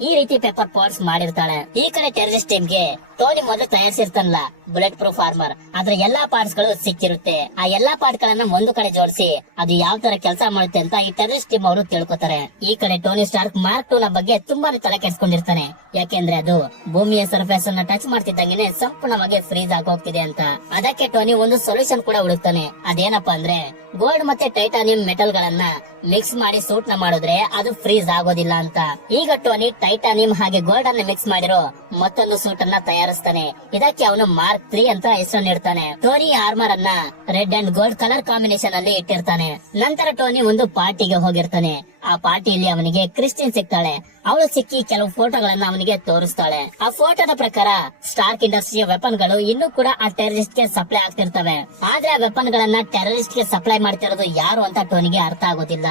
ಈ ರೀತಿ ಪೆಪ್ಪರ್ ಪಾಟ್ಸ್ ಮಾಡಿರ್ತಾಳೆ. ಈ ಕಡೆ ಟೆರರಿಸ್ಟ್ ಟೀಮ್ ಗೆ ಟೋನಿ ಮೊದಲು ತಯಾರಿಸಿರ್ತಾನಲ್ಲ ಬುಲೆಟ್ ಪ್ರೂಫ್ ಆರ್ಮರ್, ಅದ್ರ ಎಲ್ಲಾ ಪಾರ್ಟ್ಸ್ ಗಳು ಸಿಕ್ಕಿರುತ್ತೆ. ಆ ಎಲ್ಲಾ ಪಾರ್ಟ್ ಗಳನ್ನ ಒಂದು ಕಡೆ ಜೋಡಿಸಿ ಅದು ಯಾವ ತರ ಕೆಲಸ ಮಾಡುತ್ತೆ ಅಂತ ಈ ಟೆರರಿಸ್ಟ್ ಟೀಮ್ ಅವರು ತಿಳ್ಕೊತಾರೆ. ಈ ಕಡೆ ಟೋನಿ ಸ್ಟಾರ್ಕ್ ಮಾರ್ಕ್ 2 ನ ಬಗ್ಗೆ ತುಂಬಾನೇ ತಲೆ ಕೆಡಿಸ್ಕೊಂಡಿರ್ತಾನೆ. ಯಾಕೆಂದ್ರೆ ಅದು ಭೂಮಿಯ ಸರ್ಫೇಸ್ ಅನ್ನ ಟಚ್ ಮಾಡ್ತಿದ್ದಂಗೆನೆ ಸಂಪೂರ್ಣವಾಗಿ ಫ್ರೀಸ್ ಆಗೋಗ್ತಿದೆ ಅಂತ. ಅದಕ್ಕೆ ಟೋನಿ ಒಂದು ಸೊಲ್ಯೂಷನ್ ಕೂಡ ಹುಡುಕ್ತಾನೆ. ಅದೇನಪ್ಪಾ ಅಂದ್ರೆ ಗೋಲ್ಡ್ ಮತ್ತೆ ಟೈಟಾನಿಯಂ ಮೆಟಲ್ ಗಳನ್ನ ಮಿಕ್ಸ್ ಮಾಡಿ ಸೂಟ್ ನ ಮಾಡಿದ್ರೆ ಅದು ಫ್ರೀಸ್ ಆಗೋದಿಲ್ಲ ಅಂತ. ಈಗ ಟೋನಿ ಟೈಟಾನಿಯಂ ಹಾಗೆ ಗೋಲ್ಡ್ ಅನ್ನ ಮಿಕ್ಸ್ ಮಾಡಿರೋ ಮತ್ತೊಂದು ಸೂಟ್ ಅನ್ನ ತಯಾರಿಸ್ತಾನೆ. ಇದಕ್ಕೆ ಅವನು ಮಾರ್ಕ್ 3 ಅಂತ ಹೆಸರನ್ನು ಇಡ್ತಾನೆ. ಟೋನಿ ಆರ್ಮರ್ ಅನ್ನ red and gold colour combination ಅಲ್ಲಿ ಇಟ್ಟಿರ್ತಾನೆ. ನಂತರ ಟೋನಿ ಒಂದು ಪಾರ್ಟಿಗೆ ಹೋಗಿರ್ತಾನೆ. ಆ ಪಾರ್ಟಿಯಲ್ಲಿ ಅವನಿಗೆ ಕ್ರಿಸ್ಟಿನ್ ಸಿಗ್ತಾಳೆ. ಅವಳು ಸಿಕ್ಕಿ ಕೆಲವು ಫೋಟೋಗಳನ್ನ ಅವನಿಗೆ ತೋರಿಸ್ತಾಳೆ. ಆ ಫೋಟೋದ ಪ್ರಕಾರ ಸ್ಟಾರ್ಕ್ ಇಂಡಸ್ಟ್ರಿಯ ವೆಪನ್ ಗಳು ಇನ್ನೂ ಕೂಡ ಆ ಟೆರರಿಸ್ಟ್ ಗೆ ಸಪ್ಲೈ ಆಗ್ತಿರ್ತವೆ. ಆದ್ರೆ ಆ ವೆಪನ್ ಗಳನ್ನ ಟೆರರಿಸ್ಟ್ ಗೆ ಸಪ್ಲೈ ಮಾಡ್ತಿರೋದು ಯಾರು ಅಂತ ಟೋನಿಗೆ ಅರ್ಥ ಆಗೋದಿಲ್ಲ.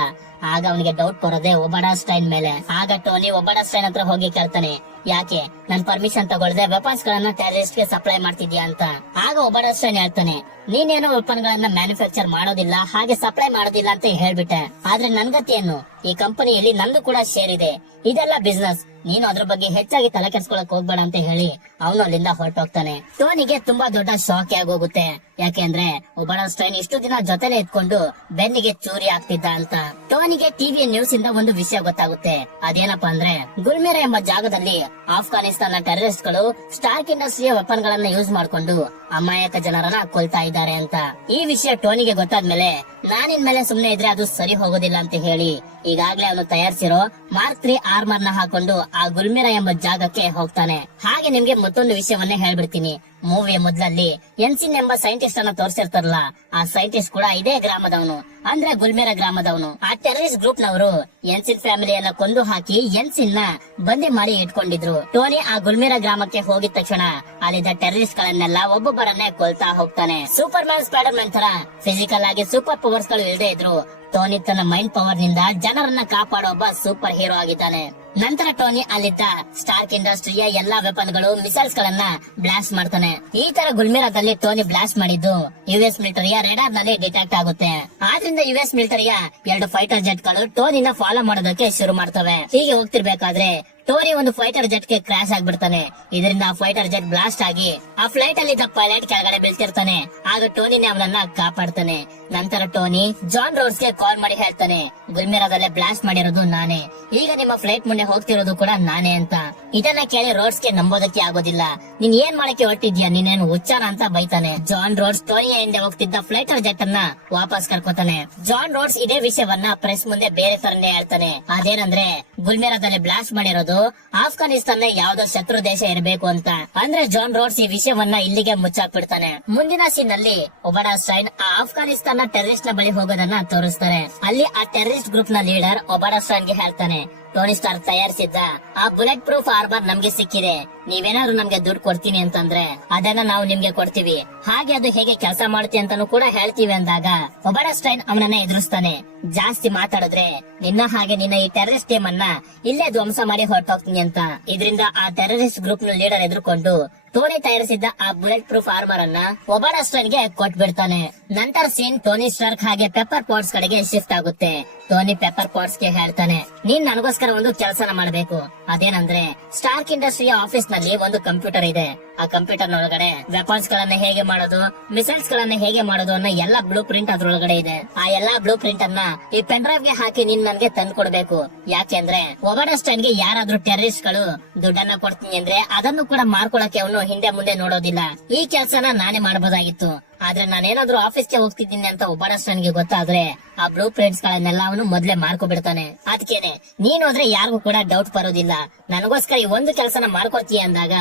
ಆಗ ಅವನಿಗೆ ಡೌಟ್ ಬರೋದೆ ಒಬಡಾ ಸ್ಟೈನ್ ಮೇಲೆ. ಆಗ ಟೋನಿ ಒಬಡಾ ಸ್ಟೈನ್ ಹತ್ರ ಹೋಗಿ ಕೇಳ್ತಾನೆ, ಯಾಕೆ ನನ್ ಪರ್ಮಿಷನ್ ತಗೊಳ್ದೆ ವೆಪನ್ಸ್ ಗಳನ್ನ ಟೆರರಿಸ್ಟ್ ಗೆ ಸಪ್ಲೈ ಮಾಡ್ತಿದ್ಯಾ ಅಂತ. ಆಗ ಒಬಡಾ ಸ್ಟೈನ್ ಹೇಳ್ತಾನೆ, ನೀನೇನೋ ವೆಪನ್ ಗಳನ್ನ ಮ್ಯಾನುಫ್ಯಾಕ್ಚರ್ ಮಾಡೋದಿಲ್ಲ ಹಾಗೆ ಸಪ್ಲೈ ಮಾಡೋದಿಲ್ಲ ಅಂತ ಹೇಳ್ಬಿಟ್ಟೆ. ಆದ್ರೆ ನನ್ಗತಿ ಏನು, ಈ ಕಂಪನಿಯಲ್ಲಿ ನಂದು ಕೂಡ ಶೇರ್ ಇದೆ, ಇದೆಲ್ಲ ಬಿಸ್ನೆಸ್, ನೀನು ಅದ್ರ ಬಗ್ಗೆ ಹೆಚ್ಚಾಗಿ ತಲೆ ಕೆಡ್ಸ್ಕೊಳಕ್ ಹೋಗ್ಬೇಡ ಅಂತ ಹೇಳಿ ಅವನು ಅಲ್ಲಿಂದ ಹೊರಟೋಗ್ತಾನೆ. ಟೋನಿಗೆ ತುಂಬಾ ದೊಡ್ಡ ಶಾಕ್ ಆಗೋಗುತ್ತೆ. ಯಾಕೆಂದ್ರೆ ಒಬಡಾ ಸ್ಟೈನ್ ಇಷ್ಟು ದಿನ ಜೊತೆಲೆ ಇಟ್ಕೊಂಡು ಬೆನ್ನಿಗೆ ಚೂರಿ ಆಗ್ತಿದ್ದ ಅಂತ. ಟೋನಿಗೆ ಟಿವಿಯ ನ್ಯೂಸ್ ಇಂದ ಒಂದು ವಿಷಯ ಗೊತ್ತಾಗುತ್ತೆ. ಅದೇನಪ್ಪಾ ಅಂದ್ರೆ ಗುಲ್ಮಿರಾ ಎಂಬ ಜಾಗದಲ್ಲಿ ಆಫ್ಘಾನಿಸ್ತಾನ ಟೆರರಿಸ್ಟ್ ಗಳು ಸ್ಟಾರ್ಕ್ ಇಂಡಸ್ಟ್ರಿಯ ವೆಪನ್ ಗಳನ್ನ ಯೂಸ್ ಮಾಡ್ಕೊಂಡು ಅಮಾಯಕ ಜನರನ್ನ ಕೊಲ್ತಾ ಇದ್ದಾರೆ ಅಂತ. ಈ ವಿಷಯ ಟೋನಿಗೆ ಗೊತ್ತಾದ್ಮೇಲೆ ನಾನಿನ್ಮೇಲೆ ಸುಮ್ನೆ ಇದ್ರೆ ಅದು ಸರಿ ಹೋಗೋದಿಲ್ಲ ಅಂತ ಹೇಳಿ ಈಗಾಗ್ಲೇ ಅವನು ತಯಾರಿಸಿರೋ ಮಾರ್ಕ್ 3 ಆರ್ಮರ್ ನ ಹಾಕೊಂಡು ಆ ಗುಲ್ಮಿರಾ ಎಂಬ ಜಾಗಕ್ಕೆ ಹೋಗ್ತಾನೆ. ಹಾಗೆ ನಿಮ್ಗೆ ಮತ್ತೊಂದು ವಿಷಯವನ್ನೇ ಹೇಳ್ಬಿಡ್ತೀನಿ. ಮೂವಿಯ ಮೊದಲಲ್ಲಿ ಎನ್ಸಿನ್ ಎಂಬ ಸೈಂಟಿಸ್ಟ್ ಅನ್ನ ತೋರಿಸಿರ್ತಾರಲ್ಲ, ಆ ಸೈಂಟಿಸ್ಟ್ ಕೂಡ ಇದೇ ಗ್ರಾಮದವನು, ಅಂದ್ರೆ ಗುಲ್ಮಿರಾ ಗ್ರಾಮದವನು. ಆ ಟೆರರಿಸ್ಟ್ ಗ್ರೂಪ್ ನವರು ಎನ್ಸಿನ್ ಫ್ಯಾಮಿಲಿಯನ್ನ ಕೊಂದು ಹಾಕಿ ಎನ್ಸಿನ್ ನ ಬಂದಿ ಮಾಡಿ ಇಟ್ಕೊಂಡಿದ್ರು. ಟೋನಿ ಆ ಗುಲ್ಮಿರಾ ಗ್ರಾಮಕ್ಕೆ ಹೋಗಿದ ತಕ್ಷಣ ಅಲ್ಲಿದ್ದ ಟೆರರಿಸ್ಟ್ ಗಳನ್ನೆಲ್ಲ ಒಬ್ಬೊಬ್ಬರನ್ನೇ ಕೊಲ್ತಾ ಹೋಗ್ತಾನೆ. ಸೂಪರ್ ಮ್ಯಾನ್, ಸ್ಪೈಡರ್ ಮ್ಯಾನ್ ತರ ಫಿಸಿಕಲ್ ಆಗಿ ಸೂಪರ್ ಪವರ್ಸ್ ಗಳು ಇಲ್ಲದೆ ಇದ್ರು ಟೋನಿ ತನ್ನ ಮೈಂಡ್ ಪವರ್ ನಿಂದ ಜನರನ್ನ ಕಾಪಾಡೋ ಒಬ್ಬ ಸೂಪರ್ ಹೀರೋ ಆಗಿದ್ದಾನೆ. ನಂತರ ಟೋನಿ ಅಲ್ಲಿದ್ದ ಸ್ಟಾರ್ಕ್ ಇಂಡಸ್ಟ್ರಿಯ ಎಲ್ಲಾ ವೆಪನ್ ಗಳು, ಮಿಸೈಲ್ಸ್ ಗಳನ್ನ ಬ್ಲಾಸ್ಟ್ ಮಾಡ್ತಾನೆ. ಈ ತರ ಗುಲ್ಮಿರಾದಲ್ಲಿ ಟೋನಿ ಬ್ಲಾಸ್ಟ್ ಮಾಡಿದ್ದು ಯುಎಸ್ ಮಿಲಿಟರಿಯ ರೇಡಾರ್ ನಲ್ಲಿ ಡಿಟೆಕ್ಟ್ ಆಗುತ್ತೆ. ಆದ್ರಿಂದ ಯುಎಸ್ ಮಿಲಿಟರಿಯ 2 ಫೈಟರ್ ಜೆಟ್ ಗಳು ಟೋನಿನ ಫಾಲೋ ಮಾಡೋದಕ್ಕೆ ಶುರು ಮಾಡ್ತವೆ. ಹೀಗೆ ಹೋಗ್ತಿರ್ಬೇಕಾದ್ರೆ ಟೋನಿ ಒಂದು ಫೈಟರ್ ಜೆಟ್ ಗೆ ಕ್ರಾಶ್ ಆಗ್ಬಿಡ್ತಾನೆ. ಇದರಿಂದ ಆ ಫೈಟರ್ ಜೆಟ್ ಬ್ಲಾಸ್ಟ್ ಆಗಿ ಆ ಫ್ಲೈಟ್ ಅಲ್ಲಿ ಇದ್ದ ಪೈಲಟ್ ಕೆಳಗಡೆ ಬೀಳ್ತಿರ್ತಾನೆ. ಆಗ ಟೋನಿನೇ ಅವನನ್ನ ಕಾಪಾಡ್ತಾನೆ. ನಂತರ ಟೋನಿ ಜಾನ್ ರೋಡ್ಸ್ ಗೆ ಕಾಲ್ ಮಾಡಿ ಹೇಳ್ತಾನೆ, ಗುಲ್ಮಿರಾದಲ್ಲೇ ಬ್ಲಾಸ್ಟ್ ಮಾಡಿರೋದು ನಾನೇ, ಈಗ ನಿಮ್ಮ ಫ್ಲೈಟ್ ಮುಂದೆ ಹೋಗ್ತಿರೋದು ಕೂಡ ನಾನೇ ಅಂತ. ಇದನ್ನ ಕೇಳಿ ರೋಡ್ಸ್ ಗೆ ನಂಬೋದಕ್ಕೆ ಆಗೋದಿಲ್ಲ. ನೀನ್ ಏನ್ ಮಾಡಕ್ಕೆ ಹೊರಟಿದ್ಯಾ, ನೀನೇನು ಹುಚ್ಚಾನ ಅಂತ ಬೈತಾನೆ. ಜಾನ್ ರೋಡ್ಸ್ ಟೋನಿಯ ಹಿಂದೆ ಹೋಗ್ತಿದ್ದ ಫ್ಲೈಟರ್ ಜೆಟ್ ಅನ್ನ ವಾಪಸ್ ಕರ್ಕೋತಾನೆ. ಜಾನ್ ರೋಡ್ಸ್ ಇದೇ ವಿಷಯವನ್ನ ಪ್ರೆಸ್ ಮುಂದೆ ಬೇರೆ ತರನೇ ಹೇಳ್ತಾನೆ. ಅದೇನಂದ್ರೆ ಗುಲ್ಮಿರಾದಲ್ಲಿ ಬ್ಲಾಸ್ಟ್ ಮಾಡಿರೋದು ಆಫ್ಘಾನಿಸ್ತಾನ ಯಾವ್ದೋ ಶತ್ರು ದೇಶ ಇರಬೇಕು ಅಂತ. ಅಂದ್ರೆ ಜಾನ್ ರೋಡ್ಸ್ ಈ ವಿಷಯವನ್ನ ಇಲ್ಲಿಗೆ ಮುಚ್ಚಾಕ್ಬಿಡ್ತಾನೆ. ಮುಂದಿನ ಸೀನ್ ನಲ್ಲಿ ಒಬಡಾ ಸ್ಟ್ರೈನ್ ಆ ಆಫ್ಘಾನಿಸ್ತಾನ ಟೆರರಿಸ್ಟ್ ನ ಬಳಿ ಹೋಗೋದನ್ನ ತೋರಿಸ್ತಾರೆ. ಅಲ್ಲಿ ಆ ಟೆರರಿಸ್ಟ್ ಗ್ರೂಪ್ ನ ಲೀಡರ್ ಒಬಡಾ ಸ್ಟ್ರೈನ್ ಗೆ ಹೇಳ್ತಾನೆ, ಟೋನಿ ಸ್ಟಾರ್ಕ್ ತಯಾರಿಸಿದ್ದ ಆ ಬುಲೆಟ್ ಪ್ರೂಫ್ ಆರ್ಮರ್ ನಮ್ಗೆ ಸಿಕ್ಕಿದೆ, ನೀವೇನಾದ್ರೂ ನಮ್ಗೆ ದುಡ್ಡು ಕೊಡ್ತೀನಿ ಅಂತಂದ್ರೆ ಅದನ್ನ ನಾವು ನಿಮ್ಗೆ ಕೊಡ್ತೀವಿ, ಹಾಗೆ ಅದು ಹೇಗೆ ಕೆಲಸ ಮಾಡುತ್ತೆ ಅಂತಾನು ಕೂಡ ಹೇಳ್ತೀವಿ ಅಂದಾಗ ಒಬಡಾ ಸ್ಟ್ರೈನ್ ಅವನನ್ನ ಎದುರಿಸ್ತಾನೆ. ಜಾಸ್ತಿ ಮಾತಾಡಿದ್ರೆ ನಿನ್ನ ಹಾಗೆ ನಿನ್ನ ಈ ಟೆರರಿಸ್ಟ್ ಟೀಮ್ ಅನ್ನ ಇಲ್ಲೇ ಧ್ವಂಸ ಮಾಡಿ ಹೊರಟೋಗ್ತೀನಿ ಅಂತ. ಇದರಿಂದ ಆ ಟೆರರಿಸ್ಟ್ ಗ್ರೂಪ್ ನ ಲೀಡರ್ ಎದುರುಕೊಂಡು ಟೋನಿ ತಯಾರಿಸಿದ್ದ ಆ ಬುಲೆಟ್ ಪ್ರೂಫ್ ಆರ್ಮರ್ ಅನ್ನ ಒಬಡಾ ಸ್ಟ್ರೈನ್ ಗೆ ಕೊಟ್ಬಿಡ್ತಾನೆ. ನಂತರ ಸೀನ್ ಟೋನಿ ಸ್ಟಾರ್ಕ್ ಹಾಗೆ ಪೆಪ್ಪರ್ ಪಾಟ್ಸ್ ಕಡೆಗೆ ಶಿಫ್ಟ್ ಆಗುತ್ತೆ. ಟೋನಿ ಪೆಪ್ಪರ್ ಪಾಟ್ಸ್ ಗೆ ಹೇಳ್ತಾನೆ, ನೀನ್ ನನಗೋಸ್ಕರ ಒಂದು ಕೆಲಸನ ಮಾಡ್ಬೇಕು. ಅದೇನಂದ್ರೆ ಸ್ಟಾರ್ಕ್ ಇಂಡಸ್ಟ್ರಿಯ ಆಫೀಸ್ ನಲ್ಲಿ ಒಂದು ಕಂಪ್ಯೂಟರ್ ಇದೆ. ಆ ಕಂಪ್ಯೂಟರ್ ನೊಳಗಡೆ ವೆಪನ್ಸ್ ಗಳನ್ನ ಹೇಗೆ ಮಾಡೋದು, ಮಿಸೈಲ್ಸ್ ಗಳನ್ನ ಹೇಗೆ ಮಾಡೋದು ಅನ್ನೋ ಎಲ್ಲಾ ಬ್ಲೂ ಪ್ರಿಂಟ್ ಅದ್ರೊಳಗಡೆ ಇದೆ. ಆ ಎಲ್ಲಾ ಬ್ಲೂ ಪ್ರಿಂಟ್ ಅನ್ನ ಈ ಪೆನ್ ಡ್ರೈವ್ ಗೆ ಹಾಕಿ ನೀನ್ ನನ್ಗೆ ತಂದು ಕೊಡ್ಬೇಕು. ಯಾಕೆಂದ್ರೆ ಒಬಡಾ ಸ್ಟ್ರೈನ್ ಗೆ ಯಾರಾದ್ರೂ ಟೆರರಿಸ್ಟ್ ಗಳು ದುಡ್ಡನ್ನ ಕೊಡ್ತೀನಿ ಅಂದ್ರೆ ಅದನ್ನು ಕೂಡ ಮಾರ್ಕೊಳಕ್ಕೆ ಅವನು ಹಿಂದೆ ಮುಂದೆ ನೋಡೋದಿಲ್ಲ. ಈ ಕೆಲಸನ ನಾನೇ ಮಾಡಬಹುದಾಗಿತ್ತು, ಆದ್ರೆ ನಾನೇನಾದ್ರೂ ಆಫೀಸ್ಗೆ ಹೋಗ್ತಿದ್ದೀನಿ ಅಂತ ಒಬಡಾ ಸ್ಟ್ರೈನ್ ಗೆ ಗೊತ್ತಾದ್ರೆ ಆ ಬ್ಲೂ ಪ್ರಿಂಟ್ಸ್ ಗಳನ್ನೆಲ್ಲ ಅವನು ಮೊದ್ಲೇ ಮಾರ್ಕೊಬಿಡ್ತಾನೆ. ಅದಕ್ಕೇನೆ ನೀನ್ ಹೋದ್ರೆ ಯಾರಿಗೂ ಕೂಡ ಡೌಟ್ ಬರೋದಿಲ್ಲ, ನನಗೋಸ್ಕರ ಈ ಒಂದು ಕೆಲಸನ ಮಾಡ್ಕೊಡ್ತೀಯ ಅಂದಾಗ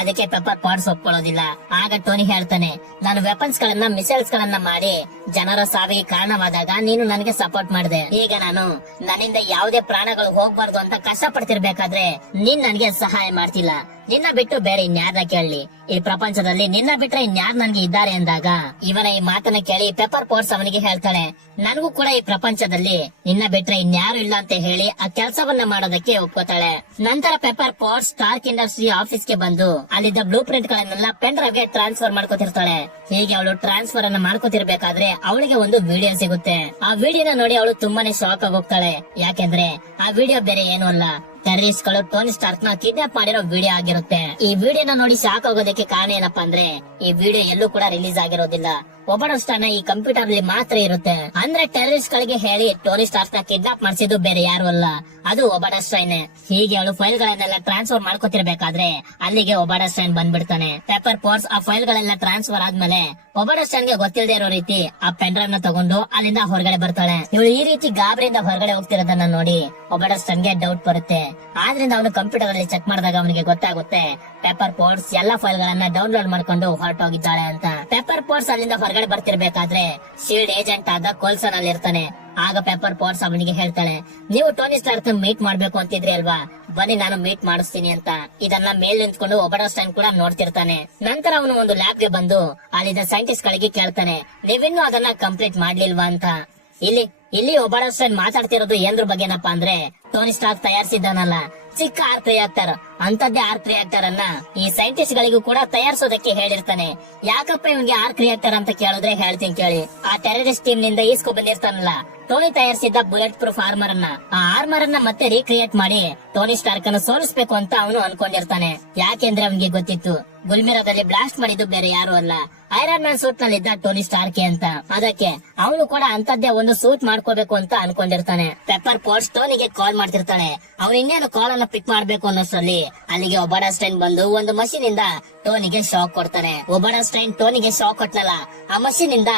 ಅದಕ್ಕೆ ಪೆಪ್ಪರ್ ಪಾಟ್ಸ್ ಒಪ್ಕೊಳ್ಳೋದಿಲ್ಲ. ಆಗ ಟೋನಿ ಹೇಳ್ತಾನೆ, ನಾನು ವೆಪನ್ಸ್ ಗಳನ್ನ ಮಿಸೈಲ್ಸ್ ಗಳನ್ನ ಮಾಡಿ ಜನರ ಸಾವಿಗೆ ಕಾರಣವಾದಾಗ ನೀನು ನನಗೆ ಸಪೋರ್ಟ್ ಮಾಡಿದೆ. ಈಗ ನಾನು ನನ್ನಿಂದ ಯಾವುದೇ ಪ್ರಾಣಗಳು ಹೋಗ್ಬಾರ್ದು ಅಂತ ಕಷ್ಟ ಪಡ್ತಿರ್ಬೇಕಾದ್ರೆ ನೀನ್ ನನಗೆ ಸಹಾಯ ಮಾಡ್ತಿಲ್ಲ. ನಿನ್ನ ಬಿಟ್ಟು ಬೇರೆ ಇನ್ಯಾರನ್ನ ಕೇಳಲಿ, ಈ ಪ್ರಪಂಚದಲ್ಲಿ ನಿನ್ನ ಬಿಟ್ರೆ ಇನ್ಯಾರು ನನ್ಗೆ ಇದ್ದಾರೆ ಅಂದಾಗ ಇವನ ಈ ಮಾತನ್ನ ಕೇಳಿ ಪೆಪ್ಪರ್ ಪಾಟ್ಸ್ ಅವನಿಗೆ ಹೇಳ್ತಾಳೆ, ನನಗೂ ಕೂಡ ಈ ಪ್ರಪಂಚದಲ್ಲಿ ನಿನ್ನ ಬಿಟ್ರೆ ಇನ್ಯಾರು ಇಲ್ಲ ಅಂತ ಹೇಳಿ ಆ ಕೆಲಸವನ್ನ ಮಾಡೋದಕ್ಕೆ ಒಪ್ಕೋತಾಳೆ. ನಂತರ Pepper Potts Stark industry office ಗೆ ಬಂದು ಅಲ್ಲಿದ್ದ ಬ್ಲೂ ಪ್ರಿಂಟ್ ಗಳನ್ನೆಲ್ಲ ಪೆನ್ ಡ್ರೈವ್ ಗೆ ಟ್ರಾನ್ಸ್ಫರ್ ಮಾಡ್ಕೋತಿರ್ತಾಳೆ. ಹೀಗೆ ಅವಳು ಟ್ರಾನ್ಸ್ಫರ್ ಅನ್ನ ಮಾಡ್ಕೋತಿರ್ಬೇಕಾದ್ರೆ ಅವಳಿಗೆ ಒಂದು ವಿಡಿಯೋ ಸಿಗುತ್ತೆ. ಆ ವಿಡಿಯೋನ ನೋಡಿ ಅವಳು ತುಂಬಾನೇ ಶಾಕ್ ಆಗಿ ಹೋಗ್ತಾಳೆ. ಯಾಕೆಂದ್ರೆ ಆ ವಿಡಿಯೋ ಬೇರೆ ಏನೂ ಅಲ್ಲ, ಟೆರರಿಸ್ಟ್ ಗಳು ಟೋನಿ ಸ್ಟಾರ್ಕ್ ನ ಕಿಡ್ನಾಪ್ ಮಾಡಿರೋ ವಿಡಿಯೋ ಆಗಿರುತ್ತೆ. ಈ ವಿಡಿಯೋನ ನೋಡಿ ಶಾಕ್ ಆಗೋದಕ್ಕೆ ಕಾರಣ ಏನಪ್ಪಾ ಅಂದ್ರೆ ಈ ವಿಡಿಯೋ ಎಲ್ಲೂ ಕೂಡ ರಿಲೀಸ್ ಆಗಿರೋದಿಲ್ಲ, ಒಬಡಾ ಸ್ಟಾರ್ಕ್ ನ ಈ ಕಂಪ್ಯೂಟರ್ ಅಲ್ಲಿ ಮಾತ್ರ ಇರುತ್ತೆ. ಅಂದ್ರೆ ಟೆರರಿಸ್ಟ್ ಗಳಿಗೆ ಹೇಳಿ ಟೋನಿ ಸ್ಟಾರ್ಕ್ ನ ಕಿಡ್ನಾಪ್ ಮಾಡಿಸಿದ್ದು ಬೇರೆ ಯಾರು ಅಲ್ಲ, ಅದು ಒಬಡಾ ಸ್ಟ್ರೈನ್. ಹೀಗೆ ಅವಳು ಫೈಲ್ ಗಳನ್ನೆಲ್ಲ ಟ್ರಾನ್ಸ್ಫರ್ ಮಾಡ್ಕೋತಿರ್ಬೇಕಾದ್ರೆ ಅಲ್ಲಿಗೆ ಒಬಡಾ ಸ್ಟ್ರೈನ್ ಬಂದ್ಬಿಡ್ತಾನೆ. ಪೆಪ್ಪರ್ ಪಾಟ್ಸ್ ಆ ಫೈಲ್ ಗಳೆಲ್ಲ ಟ್ರಾನ್ಸ್ಫರ್ ಆದ್ಮೇಲೆ ಒಬಡಾ ಸ್ಟ್ರೈನ್ ಗೆ ಗೊತ್ತಿಲ್ಲದೆ ಇರೋ ರೀತಿ ಆ ಪೆನ್ ಡ್ರೈವ್ ನ ತಗೊಂಡು ಅಲ್ಲಿಂದ ಹೊರಗಡೆ ಬರ್ತಾಳೆ. ಇವಳು ಈ ರೀತಿ ಗಾಬರಿಯಿಂದ ಹೊರಗಡೆ ಹೋಗ್ತಿರೋದನ್ನ ನೋಡಿ ಒಬಡಾ ಸ್ಟ್ರೈನ್ ಗೆ ಡೌಟ್ ಬರುತ್ತೆ. ಆದ್ರಿಂದ ಅವನು ಕಂಪ್ಯೂಟರ್ ಅಲ್ಲಿ ಚೆಕ್ ಮಾಡಿದಾಗ ಅವನಿಗೆ ಗೊತ್ತಾಗುತ್ತೆ ಪೆಪ್ಪರ್ ಪಾಟ್ಸ್ ಎಲ್ಲಾ ಫೈಲ್ ಗಳನ್ನ ಡೌನ್ಲೋಡ್ ಮಾಡ್ಕೊಂಡು ಹೊರಟೋಗಿದ್ದಾಳೆ ಅಂತ. ಪೆಪ್ಪರ್ ಪಾಟ್ಸ್ ಅಲ್ಲಿಂದ ಹೊರಗಡೆ ಬರ್ತಿರ್ಬೇಕಾದ್ರೆ ಶೀಲ್ಡ್ ಏಜೆಂಟ್ ಆದ ಕೋಲ್ಸನ್ ಅಲ್ಲಿ ಇರ್ತಾನೆ. ಆಗ ಪೆಪ್ಪರ್ ಪಾಟ್ಸ್ ಅವನಿಗೆ ಹೇಳ್ತಾಳೆ, ನೀವು ಟೋನಿ ಸ್ಟಾರ್ಕ್ ಮೀಟ್ ಮಾಡ್ಬೇಕು ಅಂತಿದ್ರಿ ಅಲ್ವಾ, ಬನ್ನಿ ನಾನು ಮೀಟ್ ಮಾಡಿಸ್ತೀನಿ ಅಂತ. ಇದನ್ನ ಮೇಲ್ ನಿಂತ್ಕೊಂಡು ಒಬಡಾ ಸ್ಟ್ರೈನ್ ಕೂಡ ನೋಡ್ತಿರ್ತಾನೆ. ನಂತರ ಅವನು ಒಂದು ಲ್ಯಾಬ್ ಗೆ ಬಂದು ಅಲ್ಲಿದ್ದ ಸೈಂಟಿಸ್ಟ್ ಗಳಿಗೆ ಕೇಳ್ತಾನೆ, ನೀವಿನ್ನೂ ಅದನ್ನ ಕಂಪ್ಲೀಟ್ ಮಾಡ್ಲಿಲ್ವಾ ಅಂತ. ಇಲ್ಲಿ ಒಬಡಾ ಸ್ಟ್ರೈನ್ ಮಾತಾಡ್ತಿರೋದು ಏನ್ರ ಬಗ್ಗೆನಪ್ಪ ಅಂದ್ರೆ ಟೋನಿ ಸ್ಟಾರ್ಕ್ ತಯಾರಿಸಿದ್ದಾನಲ್ಲ ಚಿಕ್ಕ ಆರ್ಕ್ ರಿಯಾಕ್ಟರ್, ಅಂತದ್ದೇ ಆರ್ಕ್ ರಿಯಾಕ್ಟರ್ ಅನ್ನ ಈ ಸೈಂಟಿಸ್ಟ್ ಗಳಿಗೂ ಕೂಡ ತಯಾರಿಸೋದಕ್ಕೆ ಹೇಳಿರ್ತಾನೆ. ಯಾಕಪ್ಪ ಇವನ್ಗೆ ಆರ್ಕ್ ರಿಯಾಕ್ಟರ್ ಅಂತ ಕೇಳಿದ್ರೆ ಹೇಳ್ತೀನಿ ಕೇಳಿ. ಆ ಟೆರರಿಸ್ಟ್ ಟೀಮ್ ನಿಂದ ಈಸ್ಕೊ ಬಂದಿರ್ತಾನಲ್ಲ ಟೋನಿ ತಯಾರಿಸಿದ್ದ ಬುಲೆಟ್ ಪ್ರೂಫ್ ಆರ್ಮರ್ ಅನ್ನ, ಆ ಆರ್ಮರ್ ಅನ್ನ ಮತ್ತೆ ರೀಕ್ರಿಯೇಟ್ ಮಾಡಿ ಟೋನಿ ಸ್ಟಾರ್ಕ್ ಅನ್ನು ಸೋಲಿಸಬೇಕು ಅಂತ ಅವನು ಅನ್ಕೊಂಡಿರ್ತಾನೆ. ಯಾಕೆಂದ್ರೆ ಅವನಿಗೆ ಗೊತ್ತಿತ್ತು ಗುಲ್ಮಿರಾದಲ್ಲಿ ಬ್ಲಾಸ್ಟ್ ಮಾಡಿದ್ದು ಬೇರೆ ಯಾರು ಅಲ್ಲ, ಐರನ್ ಮ್ಯಾನ್ ಸೂಟ್ ನಲ್ಲಿದ್ದ ಟೋನಿ ಸ್ಟಾರ್ಕ್ ಅಂತ. ಅದಕ್ಕೆ ಅವನು ಕೂಡ ಅಂತದ್ದೇ ಒಂದು ಸೂಟ್ ಮಾಡ್ಕೋಬೇಕು ಅಂತ ಅನ್ಕೊಂಡಿರ್ತಾನೆ. ಪೆಪ್ಪರ್ ಪಾಟ್ಸ್ ಟೋನಿಗೆ ಕಾಲ್ ಮಾಡ್ತಿರ್ತಾಳೆ. ಅವ್ನು ಇನ್ನೇನು ಕಾಲ್ ಅನ್ನ ಪಿಕ್ ಮಾಡ್ಬೇಕು ಅನ್ನೋಷ್ಟರಲ್ಲಿ ಅಲ್ಲಿಗೆ ಒಬಡಾ ಸ್ಟ್ರೈನ್ ಬಂದು ಒಂದು ಮಷೀನ್ ಇಂದ ಟೋನಿಗೆ ಶಾಕ್ ಕೊಡ್ತಾನೆ. ಒಬಾಡ ಸ್ಟೈನ್ ಟೋನಿಗೆ ಶಾಕ್ ಕೊಟ್ನಲ್ಲ, ಆ ಮಷೀನ್ ಇಂದ